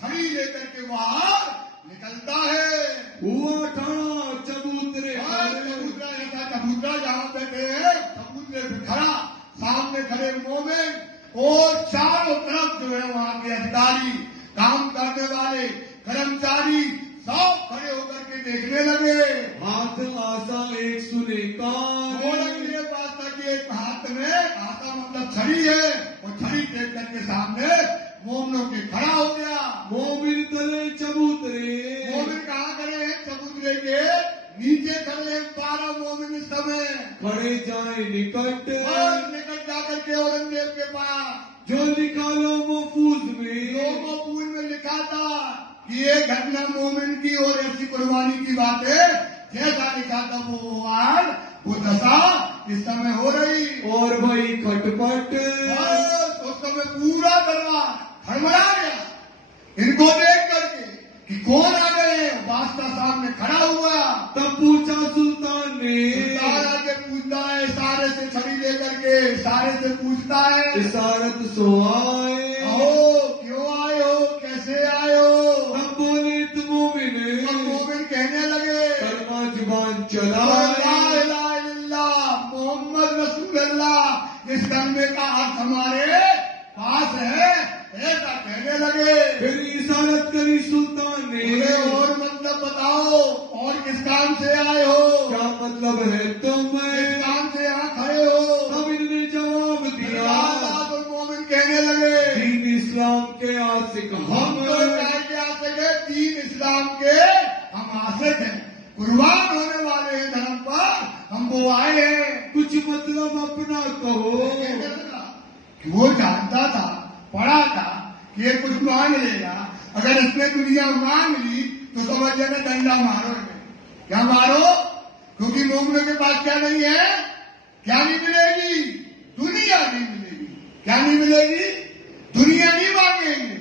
छड़ी लेकर के बाहर निकलता है। हुआ ठाणा चबूतरे चबूतरा जहाँ बैठे हैं चबूतरे पे खड़ा, सामने खड़े मोमिन और चारों तरफ जो है वहाँ के अधिकारी, काम करने वाले, कर्मचारी सब खड़े होकर के देखने लगे। हाथ आसा एक सुने कान। मेरे पास तक एक हाथ में आसा मतलब छड़ी है और छड़ी टेक करके सामने मोमिनों के खड़ा हो गया। मोमिन तले चबूतरे। मोमिन कहाँ खड़े हैं? चबूतरे के नीचे खड़े हैं 12 मोमिन इस समय। खड़े जाए निकट जाकर के औरंगजेब के पास जो निकालो महफूज में। महफूज में लिखा था कि ये घटना मोमिन की और ऐसी कुर्बानी की बात है। जैसा लिखा था वो हाल वो दशा इस समय हो रही। और भाई खटपट उस समय पूरा दरबार हड़बड़ा गया इनको देख करके कि कौन आ गए। वास्ता सामने खड़ा हुआ। तब पूछा सुल्तान ने। सुल्तान आके पूछता है इशारे से छड़ी लेकर के, इशारे से पूछता है इशारत सो आए। क्यों आए हो, कैसे आए हो? तब बोले तुम मोमिन। मोमिन कहने लगे कलमा जुबान चला मोहम्मद रसूलुल्लाह, इस कलमे का अर्थ हमारे पास है, ऐसा कहने लगे। फिर इशारत करी सुल्तान ने। और मतलब बताओ और किस काम से आए हो? क्या मतलब है तुम किस काम से यहाँ खड़े हो? तब इन्होंने जवाब दिया। तो मोमिन कहने लगे दीन इस्लाम के आशिक हम। के आशिक है, दीन इस्लाम के हम आशिक हैं, कुर्बान होने वाले हैं धर्म पर, हम वो आए हैं। कुछ मतलब अपना कहो। कि वो जानता था, पढ़ा था कि ये कुछ मांग लेगा, अगर इसने दुनिया मांग ली तो समझ लेना डंडा मारो। क्या मारो? क्योंकि मोमिनों के पास क्या नहीं है? क्या नहीं मिलेगी? दुनिया नहीं मिलेगी। क्या नहीं मिलेगी? दुनिया नहीं मांगेंगे।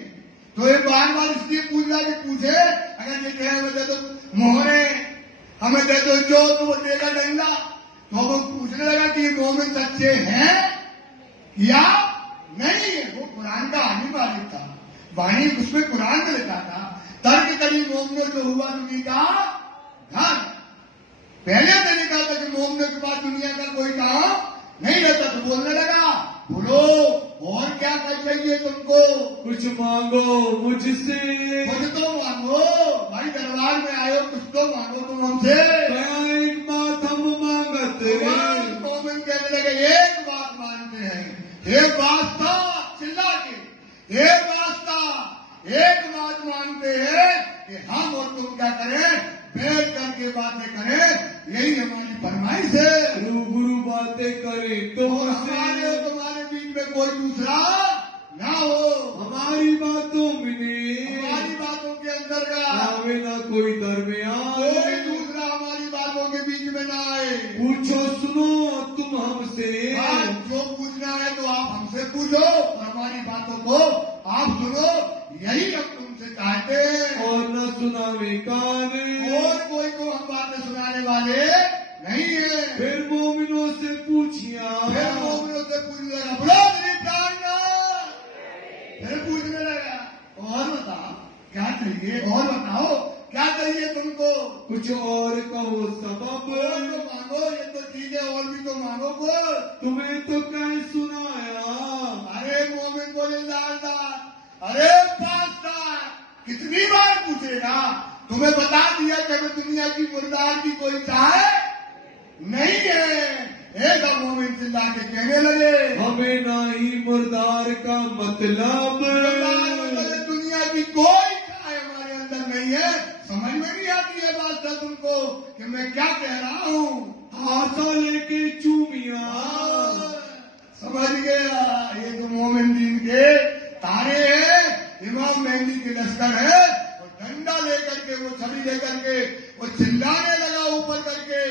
तो ये बार बार इसलिए पूछना कि पूछे, अगर ये कहे हमें दे दो मोहरे, हमें दे दो जो, तो वो देगा डंडा। तो वो पूछने लगा कि मोमिन सच्चे हैं या नहीं है। वो कुरान का आनी वाली था, वाणी उसमें कुरान में लिखा था तर्क करी मोमिनों जो हुआ दुनिया का धन। पहले से लिखा था कि मोमिनों के पास दुनिया का कोई काम नहीं रहता। तो बोलने लगा बोलो और क्या कर चाहिए तुमको? कुछ मांगो मुझसे। कुछ तो मांगो, भाई दरबार में आए हो, कुछ तो मांगो तुम हमसे। एक बात हम मांगते। मोमिन कहने लगे एक बात मांगते हैं, एक वास्ता, चिल्ला के एक वास्ता, एक बात मांगते हैं कि हम और तुम क्या करें? बैठ करके बातें करें, यही हमारी फरमाइश है। रूबरू बातें करें तो हमारे और तुम्हारे बीच में कोई दूसरा ना हो। हमारी बातों में, हमारी बातों के अंदर का आवे ना कोई दरमियान। कोई दूसरा हमारी बातों के बीच में ना आए। पूछो सुनो तुम हमसे। जो पूछना है तो आप हमसे पूछो और हमारी बातों को आप सुनो, यही हम तुमसे चाहते हैं। और न सुनावे कान। और कोई को हम बातें सुनाने वाले नहीं है। फिर मोमिनों से पूछिया। फिर मोमिनों से पूछने लगा बोलो तेरी प्रार्थना। फिर पूछने लगा और बताओ क्या चाहिए, और बताओ क्या चाहिए तुमको? कुछ और कहो सबब। और तो मांगो, ये तो ठीक है, और भी तो मांगो कुछ। तुम्हें तो क्या सुनाया? अरे मोमिन बोले लालदार, अरे पास्ता कितनी बार पूछेगा? तुम्हें बता दिया कि हमें दुनिया की मुर्दार की कोई चाहे नहीं है। एक मोमिन चिल्ला के कहने लगे हमें ना ही मुर्दार का मतलब। दुनिया की कोई चाहे हमारे अंदर नहीं है। समझ में नहीं आती है बात था तुमको कि मैं क्या कह रहा हूँ? आशा लेके चूमिया। समझ गया, ये तो मोमिन दीन के तारे हैं, इमाम मेहदी के लश्कर है और झंडा लेकर के, वो छड़ी लेकर के वो चिल्लाने लगा ऊपर करके,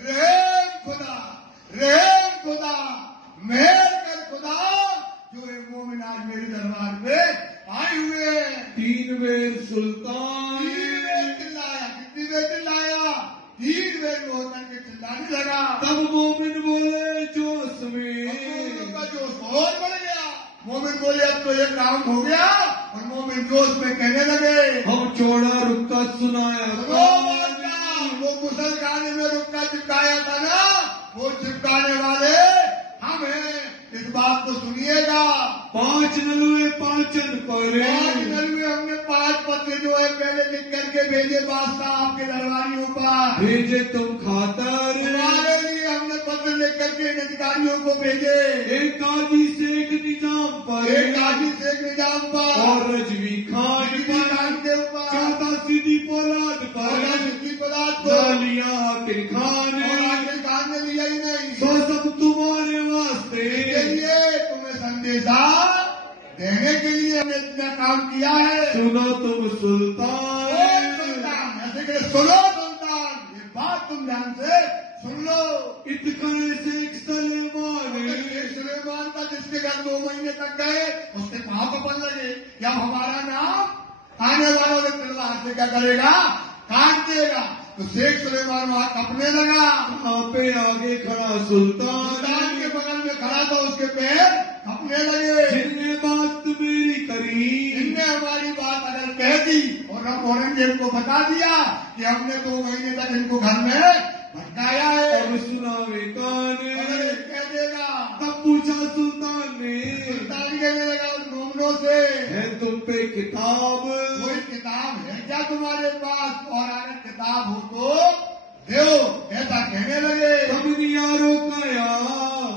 रहम खुदा, रहम खुदा, मेहर कर खुदा, जो ये मोमिन आज मेरे दरबार पे आए हुए हैं। 3 बेर सुल्तान 3 बेर चिल्लाया। कितनी बेर चिल्लाया? 3 बेर वो करके चिल्लाने लगा। तब मोमिन बोले जोश में, मोमिनों का जोश और बढ़ गया। मोमिन बोले अब तो ये काम हो गया, और मोमिन जोश में कहने लगे, हम चौड़ा रुक्का सुनाया वो गुसल खाने में रुक्का चिपकाया था ना, वो चिपकाने वाले हम हैं, इस बात को सुनिएगा। 5 नलुए पाचन पर, 5 नलुए हमने 5 पत्र जो है पहले लिख करके भेजे बादशाह आपके दरबारियों पर, भेजे तुम खातर, हमारे लिए हमने पत्र लिख करके अधिकारियों को भेजे, एक काजी से एक निजाम पर, एक काजी से एक निजाम पर, और रजवी खान के ऊपर, चाहता सीधी पोलाद पर, सिद्दी पदार्थ को लिया आखिर खान, और आखिर खान ने लिया ही नहीं। सो सब तुम्हारे वास्ते, इसके लिए तुम्हें संदेशा देने के लिए हमने इतना काम किया है। सुनो तुम सुल्तान, सुल्तान ऐसे कि सुनो सुल्तान, ये बात तुम ध्यान से सुन लो। इतकाने से एक सलेमान, सुलेमान का जिसके घर 2 महीने तक गए, उसके पाँव कपन लगे, या हमारा नाम आने वालों ने तलवार से क्या करेगा? काट देगा। तो शेख सुलेमान वहां कपने लगा। वहाँ पे आगे खड़ा सुल्तान, सुल्तान के बगल में खड़ा था, उसके पैर कपने लगे। जिनने बात मेरी करी, इनने हमारी बात अगर कह दी और औरंगजेब को बता दिया कि हमने 2 महीने तक इनको घर में भटकाया है, और सुनावे कान, अगर कह देगा। तब पूछा सुल्तान ने, सुल्तान कहने लगा उन मोमनों से, है तुम पे किताब, कोई किताब है क्या तुम्हारे पास? और अगर किताब हो तो दो, ऐसा कहने लगे। तब यारो कया,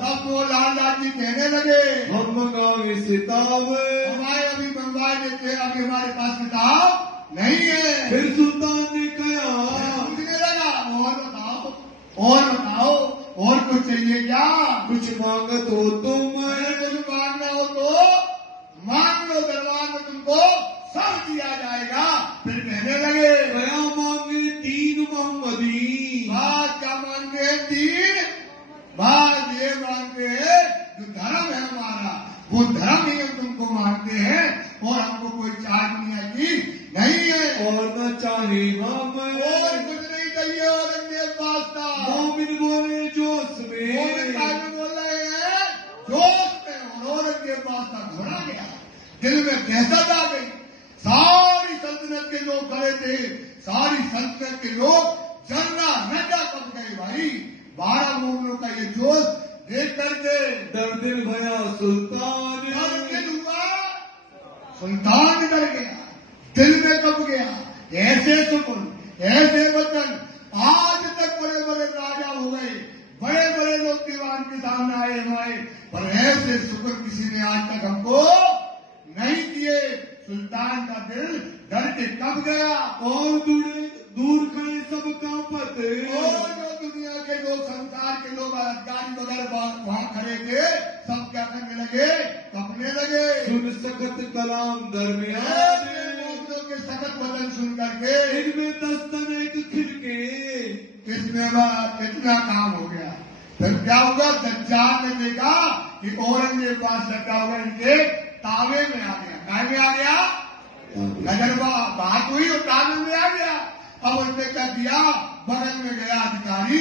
तब वो लाला जी कहने लगे, हम मंगावे किताब, हमारे अभी मंगवाए देते, अभी हमारे पास किताब नहीं है। फिर सुल्तान ने कहा, पूछने लगा, और बताओ, और बताओ, और कुछ चाहिए क्या? कुछ मांगत हो तुम, अगर कुछ मांगना हो तो मांग लो, दरबार में तुमको सब दिया जाएगा। फिर कहने लगे, कया मांगे 3 मोहम्मदी, बात क्या मांगते हैं? 3 बात ये मांगते हैं जो धर्म है हमारा, वो धर्म ही हम तुमको मांगते हैं, और हमको कोई चार दुनिया की नहीं है, और न चाहे हम, और कुछ नहीं चाहिए। औरंगजेब बादशाह मोमिन बोले जोश में, बोल रहे हैं जोश में, और औरंगजेब बादशाह घबरा गया, दिल में दहशत आ गई। सारी सल्तनत के लोग खड़े थे, सारी सल्तनत के लोग जर्रा नड्डा कब गए भाई। 12 मोमिनों का ये जोश देख करके डर दिल भया सुल्तान, दिल हुआ, सुल्तान डर गया, दिल में कब गया। ऐसे सुकून, ऐसे वतन, आज तक बड़े बड़े राजा हो गए, बड़े बड़े लोग दीवान के सामने आए हमारे, पर ऐसे सुकून किसी ने आज तक हमको नहीं दिए। सुल्तान का दिल डर के कब गया, और दूर खड़े सब कांपत, और जो दुनिया के लोग, संसार के लोग, अधिकारी वगैरह वहां खड़े थे, सब क्या करने लगे? कपने लगे। सुन सकत कलाम दरमियान, मोमिनों के सख्त वचन सुन करके इनमें दस्तन एक खिड़के, किसने कितना काम हो गया। फिर क्या होगा? दज्जाल ने देखा कि औरंगजेब बादशाह क्या होगा, इनके तावे में आ गया। काय में आ गया? नजर बात हुई और तावे में आ गया। अब उसने क्या किया? बगल में गया अधिकारी,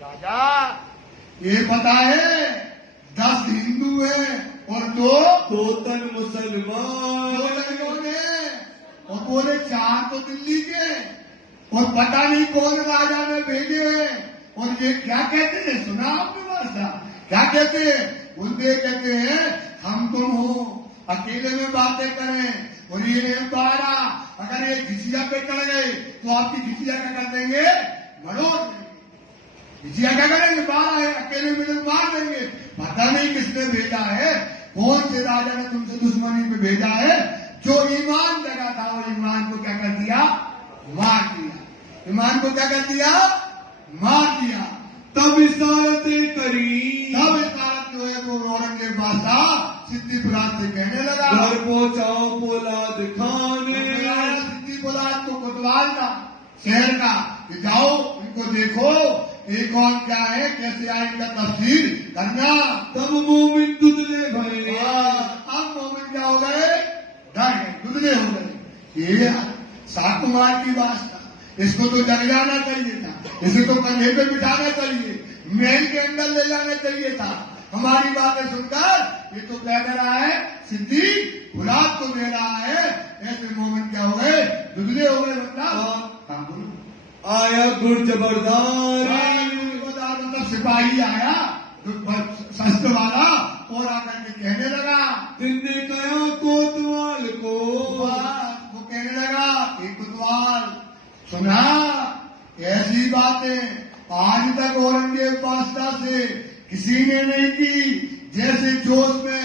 राजा ये पता है 10 हिंदू हैं और 2 तन मुसलमान, 2 लड़कों ने, और बोले 4 तो दिल्ली के, और पता नहीं कौन राजा ने भेजे हैं। और ये क्या कहते हैं? सुना आपने बादशाह क्या कहते हैं? उनसे कहते हैं हम तुम हो, अकेले में बातें करें, और ये 12 अगर ये घिसिया पे चढ़ गए तो आपकी घिसिया क्या कर देंगे? मरोड़ देंगे। घिसिया क्या करेंगे? 12 है, अकेले में तो मार देंगे। पता नहीं किसने भेजा है, कौन से राजा ने तुमसे दुश्मनी पे भेजा है। जो ईमान जगह था वो ईमान को क्या कर दिया? मार दिया। ईमान को क्या कर दिया? मार दिया। तब इशारतें करी, तब इशारत जो है वो औरंगजेब बादशाह सिद्दी फुलाद से कहने लगा, घर पहुंचाओ पोलाद खान, सिद्दी कोतवाल था शहर का कि जाओ इनको देखो एक और क्या है, कैसे आए इनका तस्वीर करना। तब मोमिन दुधले भरे। अब मोमिन क्या हो गए, डर गए, दुधले हो गए। ये साकुमार की बात था, इसको तो जग जाना चाहिए था, इसे तो कंधे पे बिठाना चाहिए, महल के अंदर ले जाना चाहिए था। हमारी बातें सुनकर ये तो कह रहा है सिद्धि गुलाब को दे रहा है। ऐसे मोमिन क्या हो गए, दुधले हो गए। मतलब आया गुड़ जबरदार, मतलब सिपाही आया शस्त्र वाला और आकर के कहने लगा, तिन्ने कहा कोतवाल को, वो कहने लगा कि कोतवाल सुना ऐसी बातें आज तक औरंगजेब बादशाह से किसी ने नहीं की, जैसे जोश में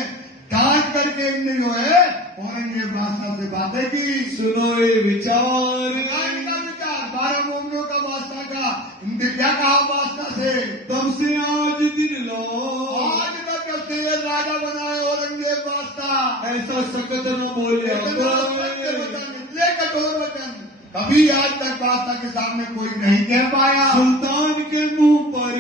डांट करके इनने जो है औरंगजेब बादशाह से बातें की। सुनो ये विचार, 12 मोमिनों का बादशाह का, इनने क्या कहा बादशाह से, तब से आज दिन लो, आज तक उसने राजा बनाए औरंगजेब बादशाह। ऐसा सख्त न बोले, इतने कठोर वचन कभी आज तक बादशाह के सामने कोई नहीं कह पाया। सुल्तान के मुंह पर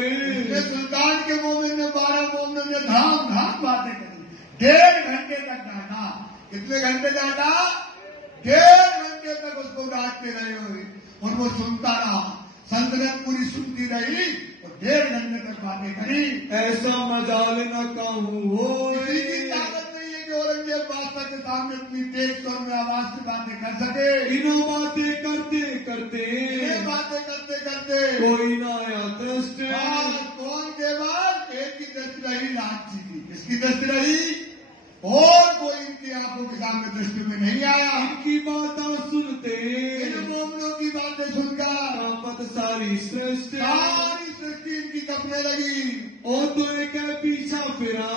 सुल्तान के मोमिन ने 12 मोमिनों ने धाम धाम बातें करी। 1.5 घंटे तक डांटा। कितने घंटे डांटा, 1.5 घंटे तक उसको डांटते रहे हुए और वो सुनता रहा। सल्तनत पूरी सुनती रही और 1.5 घंटे तक बातें करी। ऐसा मजाल न कहूँ हो, किसी की ताकत नहीं है कि औरंगजेब बादशाह के सामने इतनी तेज स्वर में आवाज से बातें कर सके। इनो बातें करते करते, बातें करते करते कोई ना आया दृष्टि, कौन के बाद एक की दृष्टि रही लाची की। किसकी दृष्टि रही, और कोई इनकी आंखों के सामने दृष्टि में नहीं आया। इनकी बातें सुनते, इन मोमिनों की बातें सुनकर आपत सारी सृष्टि, सारी सृष्टि इनकी कपने लगी। और तो एक पीछा फिरा,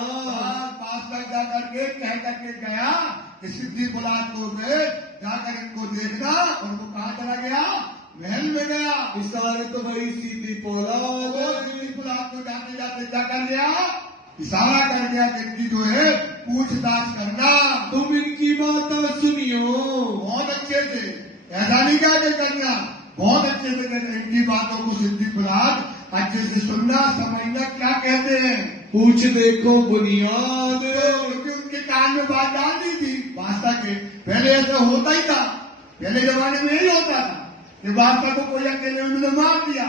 पास तक जाकर के कह करके गया कि सिद्धि बुलादपुर में जाकर इनको देखना, और वो कहाँ चला गया, महल में गया। इशारे तो भाई सीधी पोला, सिद्धि बुलादपुर जाते जाते क्या कर गया, इशारा कर गया कि इनकी जो है पूछताछ करना। तुम इनकी बातें सुनियो बहुत अच्छे से, ऐसा नहीं क्या कि करना, बहुत अच्छे से करना। इनकी बातों को सिद्धि बुलाद अच्छे से सुनना समझना क्या कहते हैं। पूछ देखो बुनियाद, क्योंकि उनके कान में बात डाल दी थी बादशाह के। पहले ऐसा होता ही था, पहले जमाने में यही होता था कि बादशाह को कोई अकेले उन्होंने मार दिया,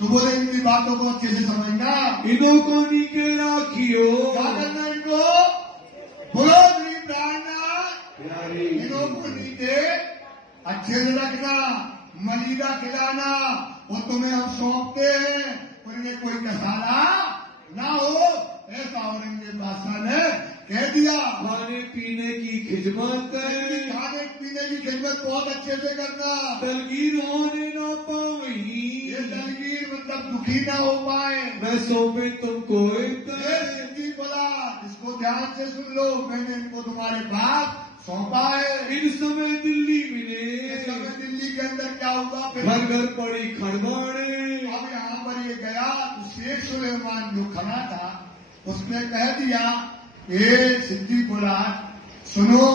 तो बोले इनकी बातों को अच्छे से समझना। इनो को नीचे राखियो, क्या करना इनको, बोलो गरीब प्राणनाथ, इनो को नीचे अच्छे से रखना, मलिदा खिलाना, और तुम्हें हम सौंपते हैं, उन्हें कोई कसाला ना हो। ऐसा औरंगजेब बादशाह ने कह दिया। खाने पीने की खिदमत, खाने पीने की खिदमत बहुत अच्छे से करना, दलगीर होने ना पाई, ये दलगीर मतलब दुखी ना हो पाए। मैं सौंपे तुमको सिद्धि बोला, इसको ध्यान से सुन लो, मैंने इनको तुम्हारे पास सौंपा है। इन समय दिल्ली मिले, इस समय दिल्ली के अंदर क्या हुआ, फिर घर घर पड़ी खड़बाड़े। अब यहाँ पर ये गया तो शेख सुलेमान जो खड़ा था उसने कह दिया, ये सिद्धि बोला सुनो,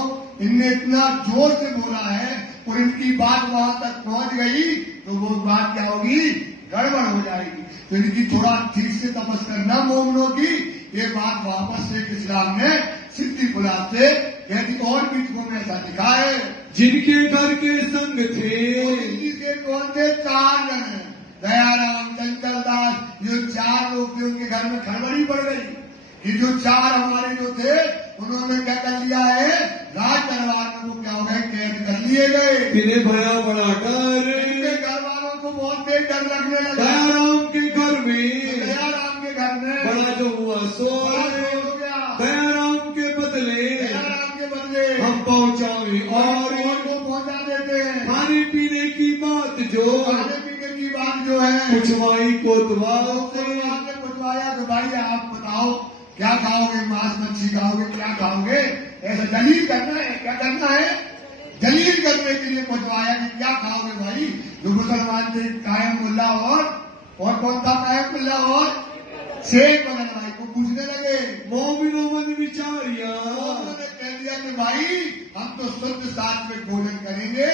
इनने इतना जोर से बोला है और इनकी बात वहां तक पहुंच गई तो वो बात क्या होगी, गड़बड़ हो जाएगी। तो इनकी थोड़ा ठीक से तपस करना मोमिनों की। ये बात वापस शेख इस्लाम ने सिद्धि बुला से कहती, और भी तुम्हें ऐसा दिखा है जिनके घर के संग थे, दिल्ली के कौन थे, 4 जन, दयाराम, चंचल दास, ये 4 लोग थे, उनके घर में खड़बड़ी पड़ गई। ये जो 4 हमारे जो थे उन्होंने क्या कर लिया है, राज दरबार में वो क्या हो गए, कैद कर लिए गए। इन्हें भया बड़ा डर, इनके घर वालों को बहुत तेज डर लगने लगा। दयाराम के घर में, दयाराम के घर में बड़ा जो हुआ सो हो गया। दयाराम के बदले हम पहुंचाए और को पहुंचा देते हैं। खाने पीने की बात जो, खाने पीने की बात जो है कुछवाई कोतवाल से, पूछवाया तो भाई आप बताओ क्या खाओगे, मांस मच्छी खाओगे, क्या खाओगे, ऐसा दलील करना है। क्या करना है, दलील करने के लिए पूछवाया कि क्या खाओगे भाई। जो मुसलमान थे कायम मुल्ला और कौन था कायम मुल्ला और शेख बदल भाई को पूछने लगे। मोमिनो मन विचारिया, उन्होंने कह दिया कि भाई हम तो शुद्ध साथ में भोजन करेंगे,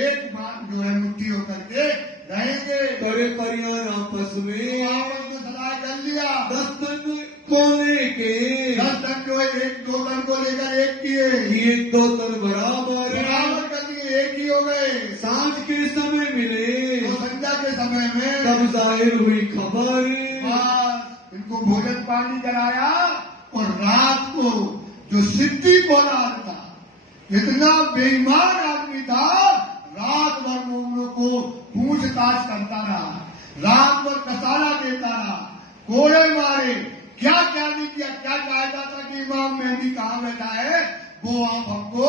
एक बार जो है मुट्ठी होकर के रहेंगे। करे परियार आपस में आपस में सलाह कर लिया। 10 तन को लेके 10 तन जो है 1-2 तन को लेकर एक किए, 1-2 तन बराबर कर दिए, एक ही हो गए। सांझ के समय मिले तो संध्या के समय में तब जाहिर हुई खबर, बस इनको भोजन पानी कराया। और रात को जो सिद्धि बोलार था, इतना बेईमान आदमी था, रात भर मोमनों को पूछताछ करता रहा, रात भर कसारा देता रहा, कोड़े मारे, क्या क्या नहीं किया, क्या चाहता था कि इमाम मेहदी कहाँ बैठा है वो आप हमको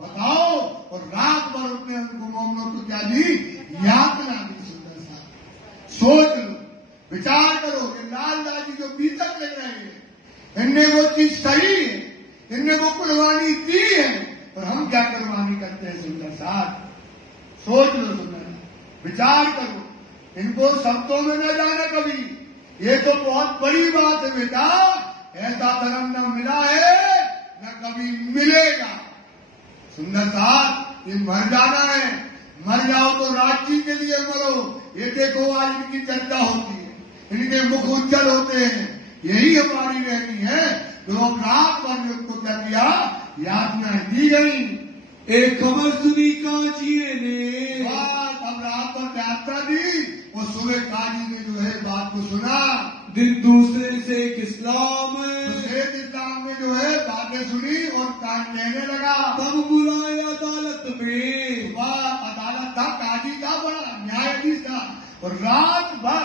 बताओ। और रात भर उसने उनको मोमनों को क्या दी, यातना दी। सुंदर सा सोच लो, विचार करो कि लालदास जी जो बीतक ले रहे हैं, इनने वो चीज सही है, इनने वो कुर्बानी दी है, और हम क्या कुर्बानी करते हैं। सुंदर साहब सोच लो, सुंदर विचार करो, इनको शब्दों में न जाना कभी। ये तो बहुत बड़ी बात है बेटा, ऐसा धर्म न मिला है न कभी मिलेगा। सुंदर साहब ये मर जाना है, मर जाओ तो राज्य के लिए मरो। ये देखो आज इनकी चर्चा होती है, इनके मुख उज्जवल होते हैं, यही हमारी रहनी है। तो अब रात भर में उनको क्या किया, यातनाएं दी गई। एक खबर सुनी काजिए ने, अब रात भर यात्रा दी, और सुबह काजी ने जो है बात को सुना। दिन दूसरे से इस्लाम इस्लाम में जो है बातें सुनी और कान कहने लगा। तब बुलाया अदालत में, वह अदालत था, काजी था, बड़ा न्यायाधीश था। और रात भर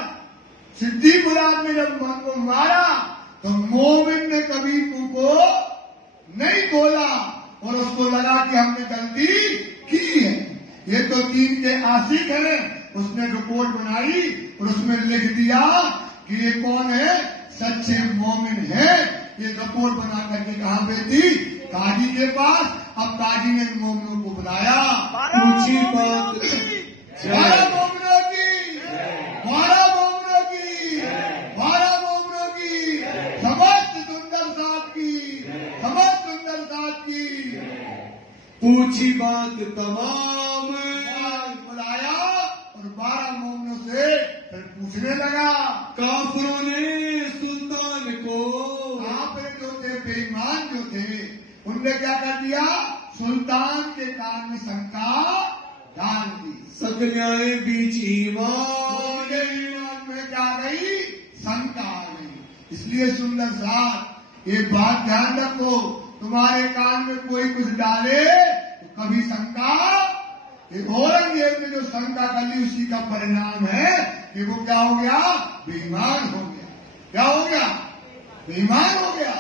सिद्धि मुराद ने जब मन को मारा तो मोमिन ने कभी तुमको नहीं बोला, और उसको लगा कि हमने गलती की है। ये तो दीन के आशिक है, उसने रिपोर्ट बनाई और उसमें लिख दिया कि ये कौन है, सच्चे मोमिन है। ये रिपोर्ट बना करके कहाँ भेजी, काजी के पास। अब काजी ने मोमिनों को बुलाया, पूछी बात, 12 मोमिनों की, 12 मोमिनों की, 12 मोमिनों की, समस्त सुंदर साथ की, समस्त सुंदर साथ की पूछी बात तमाम, बुलाया और 12 मोमिनों से फिर पूछने लगा। काफिरों ने सुल्तान को, काफिर जो थे, बेईमान जो थे, उनने क्या कर दिया, सुल्तान के कान में शंका डाल दी। सकन्याए बीच ईमान, ईमान में क्या गई, शंका आ गई। इसलिए सुंदर साथ ये बात ध्यान रखो, तुम्हारे कान में कोई कुछ डाले तो कभी शंका। औरंगजेब ने जो शंका कर ली उसी का परिणाम है कि वो क्या हो गया, बेईमान हो गया। क्या हो गया, बेईमान हो गया।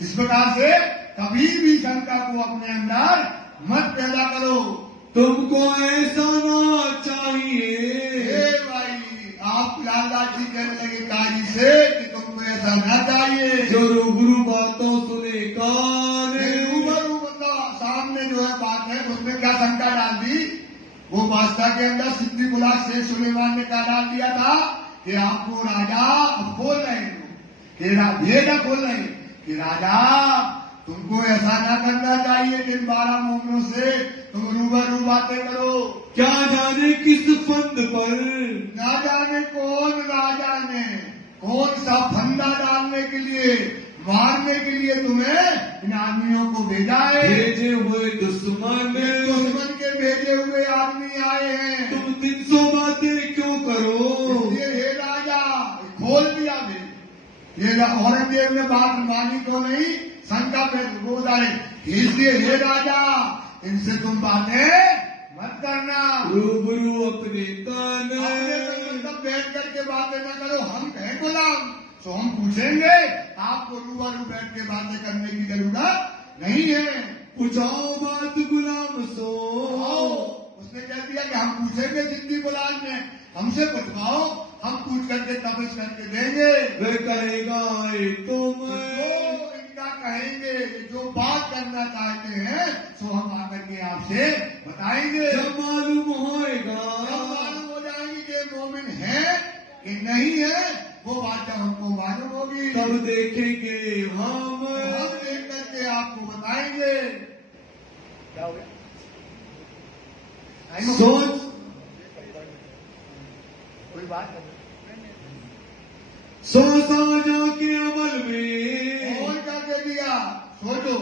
इस प्रकार से कभी भी शंका को अपने अंदर मत पैदा करो। तुमको ऐसा ना चाहिए। भाई आप लालदास जी कहने लगे काजी से कि तुमको ऐसा ना चाहिए, जो रूबरू बातों सुने कान, रूबरू मतलब सामने जो है बात है, उसने क्या शंका डाल दी। वो बादशाह के अंदर सिद्दी मुलाक शेख सुलेमान ने क्या डाल दिया था कि आपको राजा अब बोल रहे हैं कि भेजा खोल रहे हैं कि राजा तुमको ऐसा ना करना चाहिए कि 12 मोमिनों से तुम रूबरू बातें करो। क्या जाने किस फंद पर, ना जाने कौन राजा ने कौन सा फंदा डालने के लिए, मारने के लिए तुम्हें इन आदमियों को भेजा है। भेजे हुए दुश्मन, दुश्मन के भेजे हुए आदमी आए हैं। तुम 300 बातें क्यों करो। ये राजा खोल दिया भेद। ये औरंगजेब ने बात मानी तो नहीं, शंका पे वो डाले, इसलिए हे राजा इनसे तुम बातें मत करना, रूबरू अपने कान, मतलब बैठ करके बातें न करो। हम कहें गुलाम तो हम पूछेंगे, आपको रूबरू बैठ के बातें करने की जरूरत नहीं है। पूछाओ बात गुलाम सो, उसने कह दिया कि हम पूछेंगे सिद्दी गुलाम ने, हमसे पूछवाओ, हम पूछ करके तपस करके देंगे। वह कहेगा तुम, इनका कहेंगे जो बात करना चाहते हैं सो हम आकर के आपसे बताएंगे। जब मालूम होएगा, जब मालूम हो जाएंगे कि मोमिन है कि नहीं है, वो बात जब हमको मालूम होगी तब देखेंगे हम देख करके आपको बताएंगे। क्या हो गया? सोच कोई बात साजा के अमल में और क्या कह दिया? सोचो,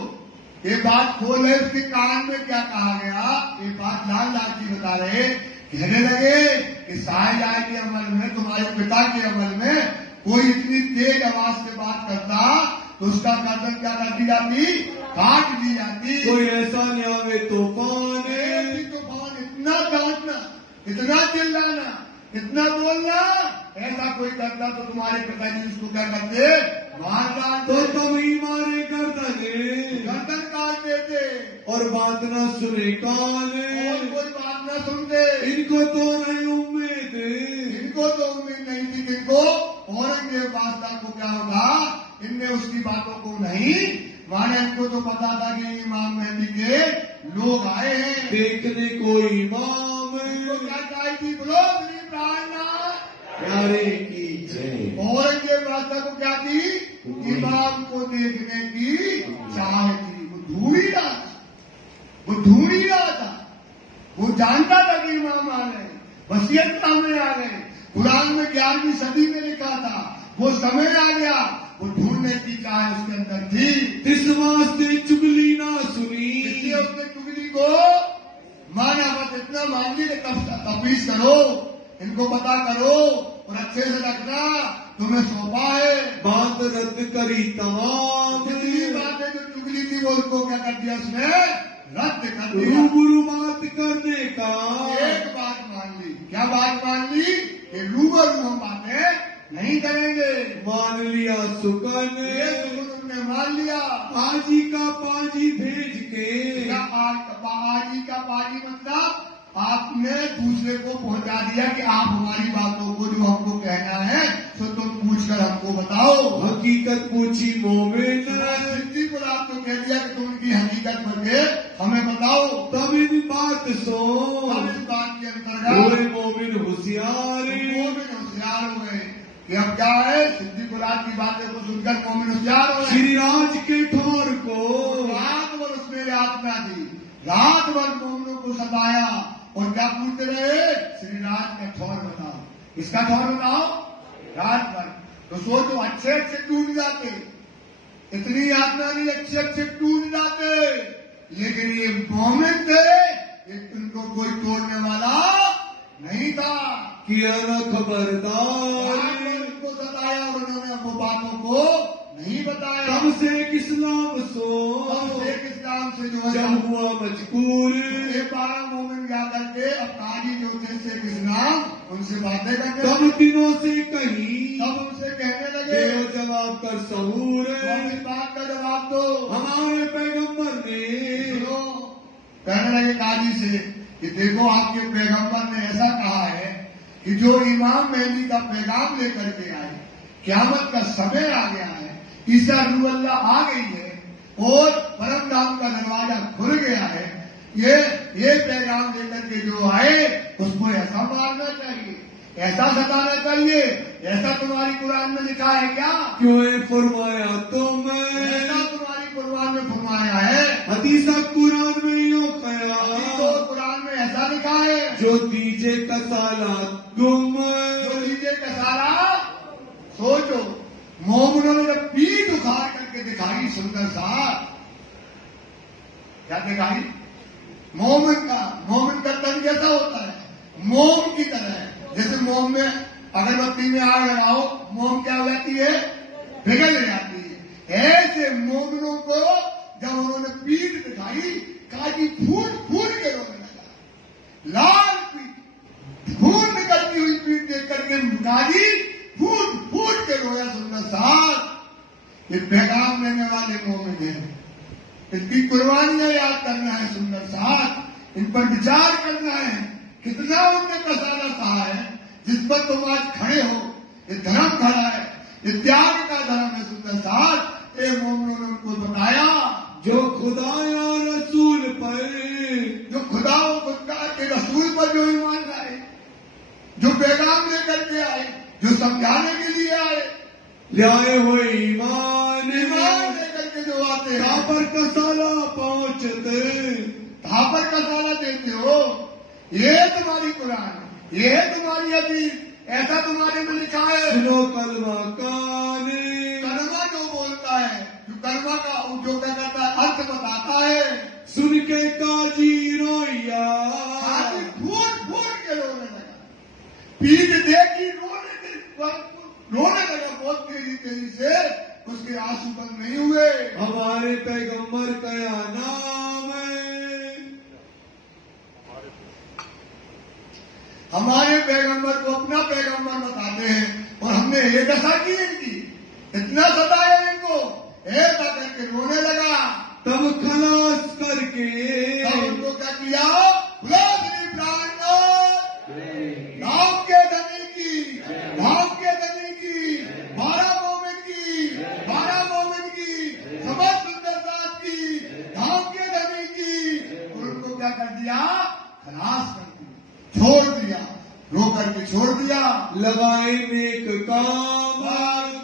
ये बात खोल है, उसके कान में क्या कहा गया? ये बात लाल जी बता रहे, कहने लगे कि साहिजा के अमल में, तुम्हारे पिता के अमल में कोई इतनी तेज आवाज से बात करता तो उसका गर्दन क्या कर दी जाती? काट दी जाती। कोई ऐसा न्यावे तूफान तूफान, इतना डांटना, इतना चिल्लाना, इतना बोलना, ऐसा कोई करता तो तुम्हारे पिताजी उसको क्या करते? मार डालते। तो तभी मारे गर्दन काट देते और बात न सुने कान, और कोई बात न सुनते। इनको तो नहीं उम्मीद, इनको तो उम्मीद नहीं थी कि इनको औरंगजेब बादशाह को क्या होगा, इनने उसकी बातों को नहीं माने। इनको तो पता था कि इमाम मेहदी के लोग आए हैं देखने को इमाम, इनको क्या चाहिए थी? बोलो गरीब राणा प्यारे की जय। औरंगजेब बादशाह को क्या थी? इमाम को देखने की चाह थी। वो ढूंढ ही रहा था, वो ढूंढ ही रहा था। वो जानता था कि इमाम आ गए, वसीयत सामने आ गए। कुरान में 11वीं सदी में लिखा था, वो समय आ गया। वो ढूंढने की चाह उसके अंदर थी। इस वास्ते चुगली ना सुनी, इसलिए उसने चुगली को माना। बस इतना मान ली कि तफवीज करो, इनको पता करो और अच्छे से रखना, तुम्हें सौंपा है। बात रद्द करी तमाम, जितनी बातें जो चुगली थी वो उसको क्या कर दिया? उसने रद्द कर दिया। रूबरू बात करने का एक बात मान ली। क्या बात मान ली? कि रूबरू हम बातें नहीं करेंगे। मान लिया सुकन, ये उन्होंने मान लिया। पाजी का पाजी भेज के, पाजी का पाजी मतलब आपने दूसरे को पहुंचा दिया कि आप हमारी बातों को जो हमको कहना है तो तुम पूछकर हमको बताओ। हकीकत पूछी मोमिन, सिद्धि को आपको कह दिया कि तुम उनकी हकीकत करके हमें बताओ। तब इन बात सो हम इस बात के अंतर्गत हुए मोमिन होशियार, मोमिन होशियार हुए कि अब क्या है? सिद्धि गुलाब की बातें को सुनकर मोमिन होशियार हुए। श्री राज के ठोर को रात भर उसमें यातना दी, रात भर मोमिनों को सताया और क्या पूछते रहे? श्री राज का ठौर बताओ, इसका ठौर बताओ। रात भर तो सोचो, अच्छे अच्छे टूट जाते, इतनी यातना नहीं, अच्छे अच्छे टूट जाते। लेकिन ये मोमिन थे, इनको कोई तोड़ने वाला नहीं था। किया न खबरदार, उनको सताया और उन्होंने वो बातों को नहीं बताया। तब से इस्लाम सो, एक इस्लाम से जो है जब हुआ मजबूर, ये 12 मोमिन जा करके अब काजी जो थे शेख इस्लाम उनसे बातें करके तब दिनों से कहीं तब उनसे कहने लगे, देव जवाब कर सहूर, तुम इस बात का जवाब दो। हमारे पैगंबर ने सुनो, कहने लगे काजी से कि देखो आपके पैगंबर ने ऐसा कहा है कि जो इमाम मेहदी का पैगाम लेकर के आए, क़यामत का समय आ गया है, ईसा रूह अल्लाह आ गई है और परम धाम का दरवाजा खुल गया है। ये पैगाम लेकर के जो आए उसको ऐसा मारना चाहिए, ऐसा सताना चाहिए। ऐसा तुम्हारी कुरान में लिखा है क्या? क्यों फरमाया तुम, ऐसा तुम्हारी कुरान में फरमाया है? हदीसा कुरान में यूं कया, तो कुरान में ऐसा लिखा है, जो दीजे का साला तुम, जो दीजिए का सारा। सोचो, मोमिनों ने जब पीठ उखाड़ करके दिखाई सुंदर सा, क्या दिखाई? मोमिन का तन कैसा होता है? मोम की तरह। जैसे मोम में अगरबत्ती में आग लगाओ, मोम क्या हो जाती है? पिघल जाती है। ऐसे मोमिनों को जब उन्होंने पीठ दिखाई, काजी फूट फूट के रोने लगा। लाल पीठ, खून निकलती हुई पीठ देख करके काजी फूट फूट के रोया। सुंदर साहब, ये पैगाम लेने वाले मोमिन हैं, इनकी कुर्बानियां याद करना है। सुंदर साहब, इन पर विचार करना है। कितना उनने कसाला सहा है, जिस पर तुम आज खड़े हो। ये धर्म खड़ा है, ये त्याग का धर्म है। सुंदर साहब, ये मोमिनों ने उनको बताया, जो खुदा या रसूल पर, जो खुदा और खुदा के रसूल पर जो ईमान लाए, जो पैगाम लेकर के आए, जो समझाने के लिए आए, लाए हुए ईमान लेकर के जो आते हैं, कहाँ पर कसाला पहुंचते, कहाँ पर कसाला देते हो। ये तुम्हारी कुरान, ये तुम्हारी हदीस, ऐसा तुम्हारे में लिखा है। सुनो कलमा काने, कलमा जो बोलता है, जो कलमा का जो क्या कहता है अर्थ बताता है, सुन के काजी रोया, आदमी फूट फूट के रोने लगा, पीठ देखी रोने लगा बहुत तेजी तेजी से, उसके आंसू बंद नहीं हुए। हमारे पैगंबर का या नाम है, हमारे पैगंबर को अपना पैगंबर बताते हैं, और हमने ये दशा की इनकी, इतना सताया इनको, ऐसा करके रोने लगा। तब खलास करके तब उनको क्या किया, खुलासनी प्राणनाथ, नाम के धनी की, नाम के धनी की, 12 मोमिन की, समस्त सुंदरता की, नाम के धनी की, और उनको क्या कर दिया, खलास कर दिया, छोड़ दिया, रो करके छोड़ दिया। लगाए नेक काम,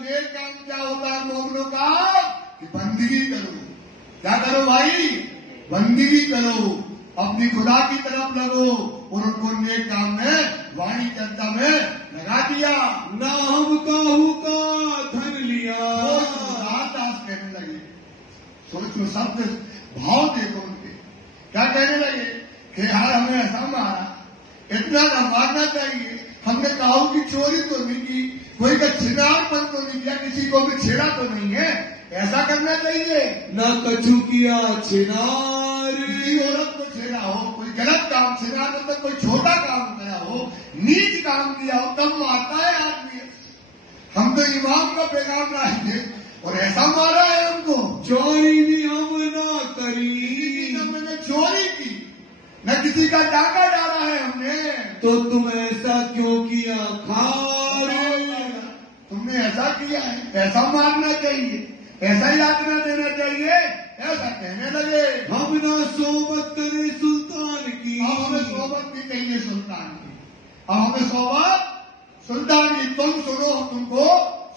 नेक काम क्या होता है मोमिनों का, कि बंदगी करो। क्या करो भाई, बंदगी करो, अपनी खुदा की तरफ लगो, और उनको नेक काम में, वाणी चर्चा में लगा दिया। ना हम काहू का धन लिया, दास कहने लगे, सोचो शब्द भाव देखो उनके, क्या कहने लगे कि यार हमें ऐसा मारा, इतना ना मारना चाहिए, हमने काहू की चोरी तो नहीं की, कोई का छिनारपन तो नहीं किया, किसी को भी छेड़ा तो नहीं है, ऐसा करना चाहिए। न कछु किया छिनार, किसी औरत को छेड़ा हो, कोई गलत काम, छिनार मतलब कोई छोटा काम किया हो, नीच काम किया हो, तब मारता है आदमी। हम तो इमाम का पैगाम लाए थे और ऐसा मारा है हमको। चोरी भी हम ना करी, हमने चोरी की, न किसी का डाका डाला है हमने, तो तुम ऐसा क्यों किया खार, तुमने ऐसा किया है, ऐसा मारना चाहिए, ऐसा यातना देना चाहिए, ऐसा कहने लगे। हम ना सोबत करे सुल्तान की, अब हमें सोबत भी कहिए सुल्तान की, अब हमें सोबत सुल्तान की, तुम सुनो, तुमको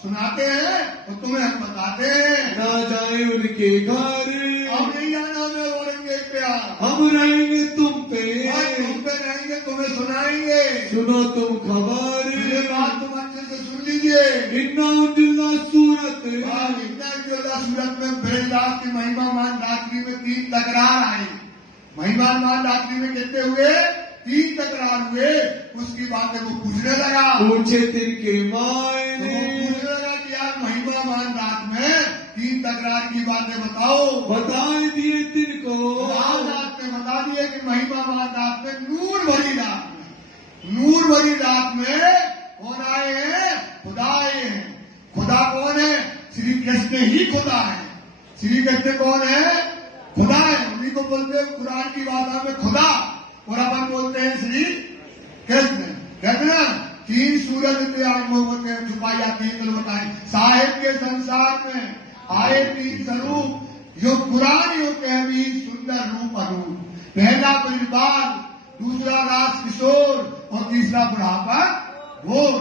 सुनाते हैं तो तुम्हें हम बताते हैं। ना जाए उनके घर, अब नहीं जाना हमें औरंगजेब पे, हम रहेंगे तुम पे, तुम पे रहेंगे, तुम्हें सुनाएंगे। सुनो तुम खबर, ये बात तुम अच्छे से सुन लीजिए। इन्ना उन्जिल्ला सूरत, इतना सूरत में ब्रजदास की महिमामान रात्रि में 3 तकरार आई। महिमामान रात्रि में कितने हुए, 3 तकरार हुए। उसकी बातें वो पूछने लगा, पूछे तिनके मायने, पूछने लगा कि यार महिमामान रात में 3 तकरार की बातें बताओ। बताए दिए तिनको, रात में बता दिए कि महिमामान रात में, नूर भरी रात में, नूर भरी रात में कौन आए हैं, खुदा आए हैं। खुदा कौन है, श्री कृष्ण ही खुदा है। श्री कृष्ण कौन है, खुदा है। उन्हीं को बोलते हैं कुरान की भाषा में खुदा, और अपन बोलते हैं श्री कृष्ण। कहते ना 3 सूरज पे आग मोहब्बत है छुपाई जाती है, कल बताए साहिब के संसार में आए 3 स्वरूप, जो कुरान यो कह भी सुंदर रूप अरूप। पहला परिवार, दूसरा रास किशोर, और तीसरा बुढ़ापा भोर।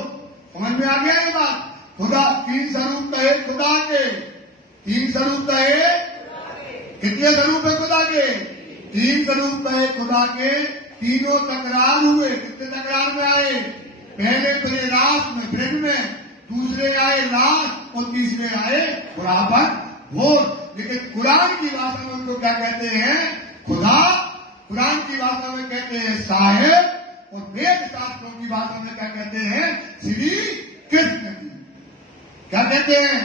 समझ में आ गया ये बात। खुदा 3 स्वरूप कहे खुदा के, 3 स्वरूप कहे, कितने स्वरूप है खुदा के, 3 स्वरूप कहे खुदा के। तीनों तकरार हुए, कितने तकरार में आए, पहले पहले रास में, ब्रज में, दूसरे आए रास, और तीसरे आए बुढ़ापा भोर। लेकिन कुरान की भाषा में उनको क्या कहते हैं, खुदा। कुरान की भाषा में कहते हैं साहेब, और वेद शास्त्रों की भाषा में क्या कहते हैं, श्री कृष्ण जी। क्या कहते हैं,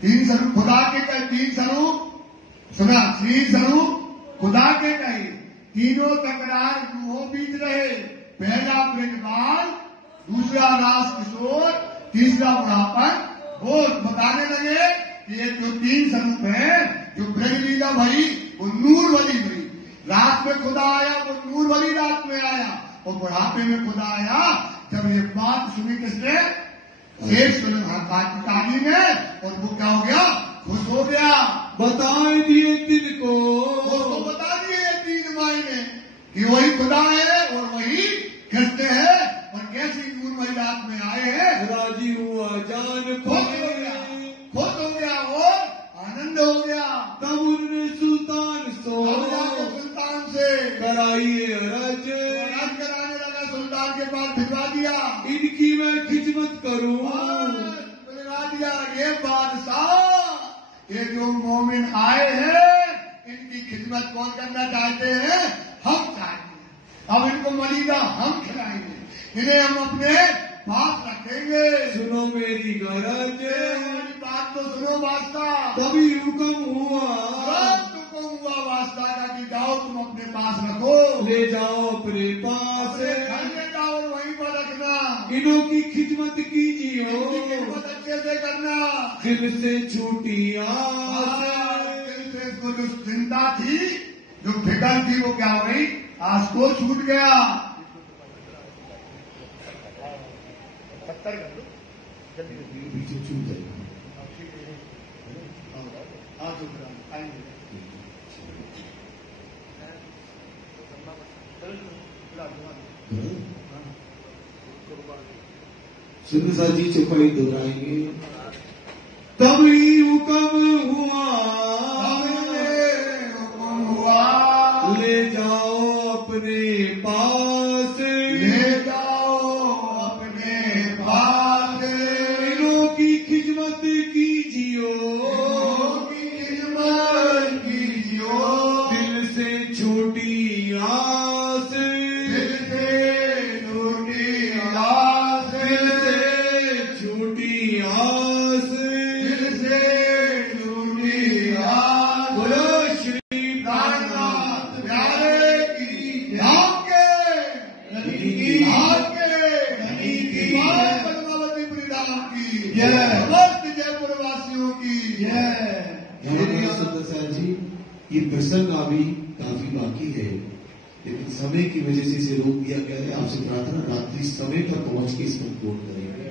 3 स्वरूप खुदा के कहे, 3 स्वरूप सुना, 3 स्वरूप खुदा के कहे। तीनों तकरार वो बीत रहे, पहला ब्रजबाल, दूसरा रास किशोर, तीसरा बुढ़ापा भोर। बताने लगे कि ये जो 3 स्वरूप है, जो ब्रज लीला भई वो नूर वाली भई। रात में खुदा आया, वो नूर वाली रात में आया, और बुढ़ापे में खुदा आया। जब ये बात सुनी किसने, शेष काली ने, और वो क्या हो गया, खुश हो गया। बताए दिए तिनको, उसको बता दिए 3 मायने कि वही खुदा है और वही कृष्ण है, और कैसी नूर वाली रात दरबार में आए हैं। राजी हुआ जान खुश हो गया और आनंद हो गया। तब उन्होंने सुल्तान सुल्तान से कराइए अरज कराने लगा। सुल्तान के पास भिजवा दिया, इनकी मैं खिदमत करूं। भिजवा दिया, ये बादशाह, ये जो मोमिन आए हैं इनकी खिदमत कौन करना चाहते हैं? हम चाहते हैं। अब इनको मलिदा हम खिलाएंगे, इन्हें हम अपने पास रखेंगे। सुनो मेरी गरज, मेरी बात तो सुनो बादशाह। तभी हुक्म हुआ वास्ता का कि जाओ तुम अपने पास रखो, ले जाओ अपने पास, घर में जाओ और वहीं पर रखना। इनों की खिदमत कीजिए, खिदमत अच्छे से करना। दिल से छूटी आस, दिल से इसको जो चिंता थी, जो फिक्र थी, वो क्या हो गई? आज को छूट गया। पत्थर कर दो जल्दी पीछे छूट जाएगा। सुंदर जी चौपाई दोहराएंगे। तभी हुक्म हुआ, ले जाओ अपने पास, ले जाओ अपने पास। इनों की खिदमत कीजियो, खिदमत कीजियो। दिल से छोटी आस, दिल से छोटी आस, दिल से छोटी आस, दिल से छोटी आस। बोलो श्री प्राणनाथ प्यारे की आपके पद्मावती प्रीधाम की समस्त जयपुर वासियों की सुंदर जी, ये प्रसंग अभी काफी बाकी है, लेकिन समय की वजह से इसे रोक दिया गया है। आपसे प्रार्थना, रात्रि समय पर पहुंच के इसको पूर्ण करेंगे।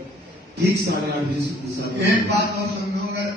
ठीक 8:30 बजे से। एक बात और समझो, अगर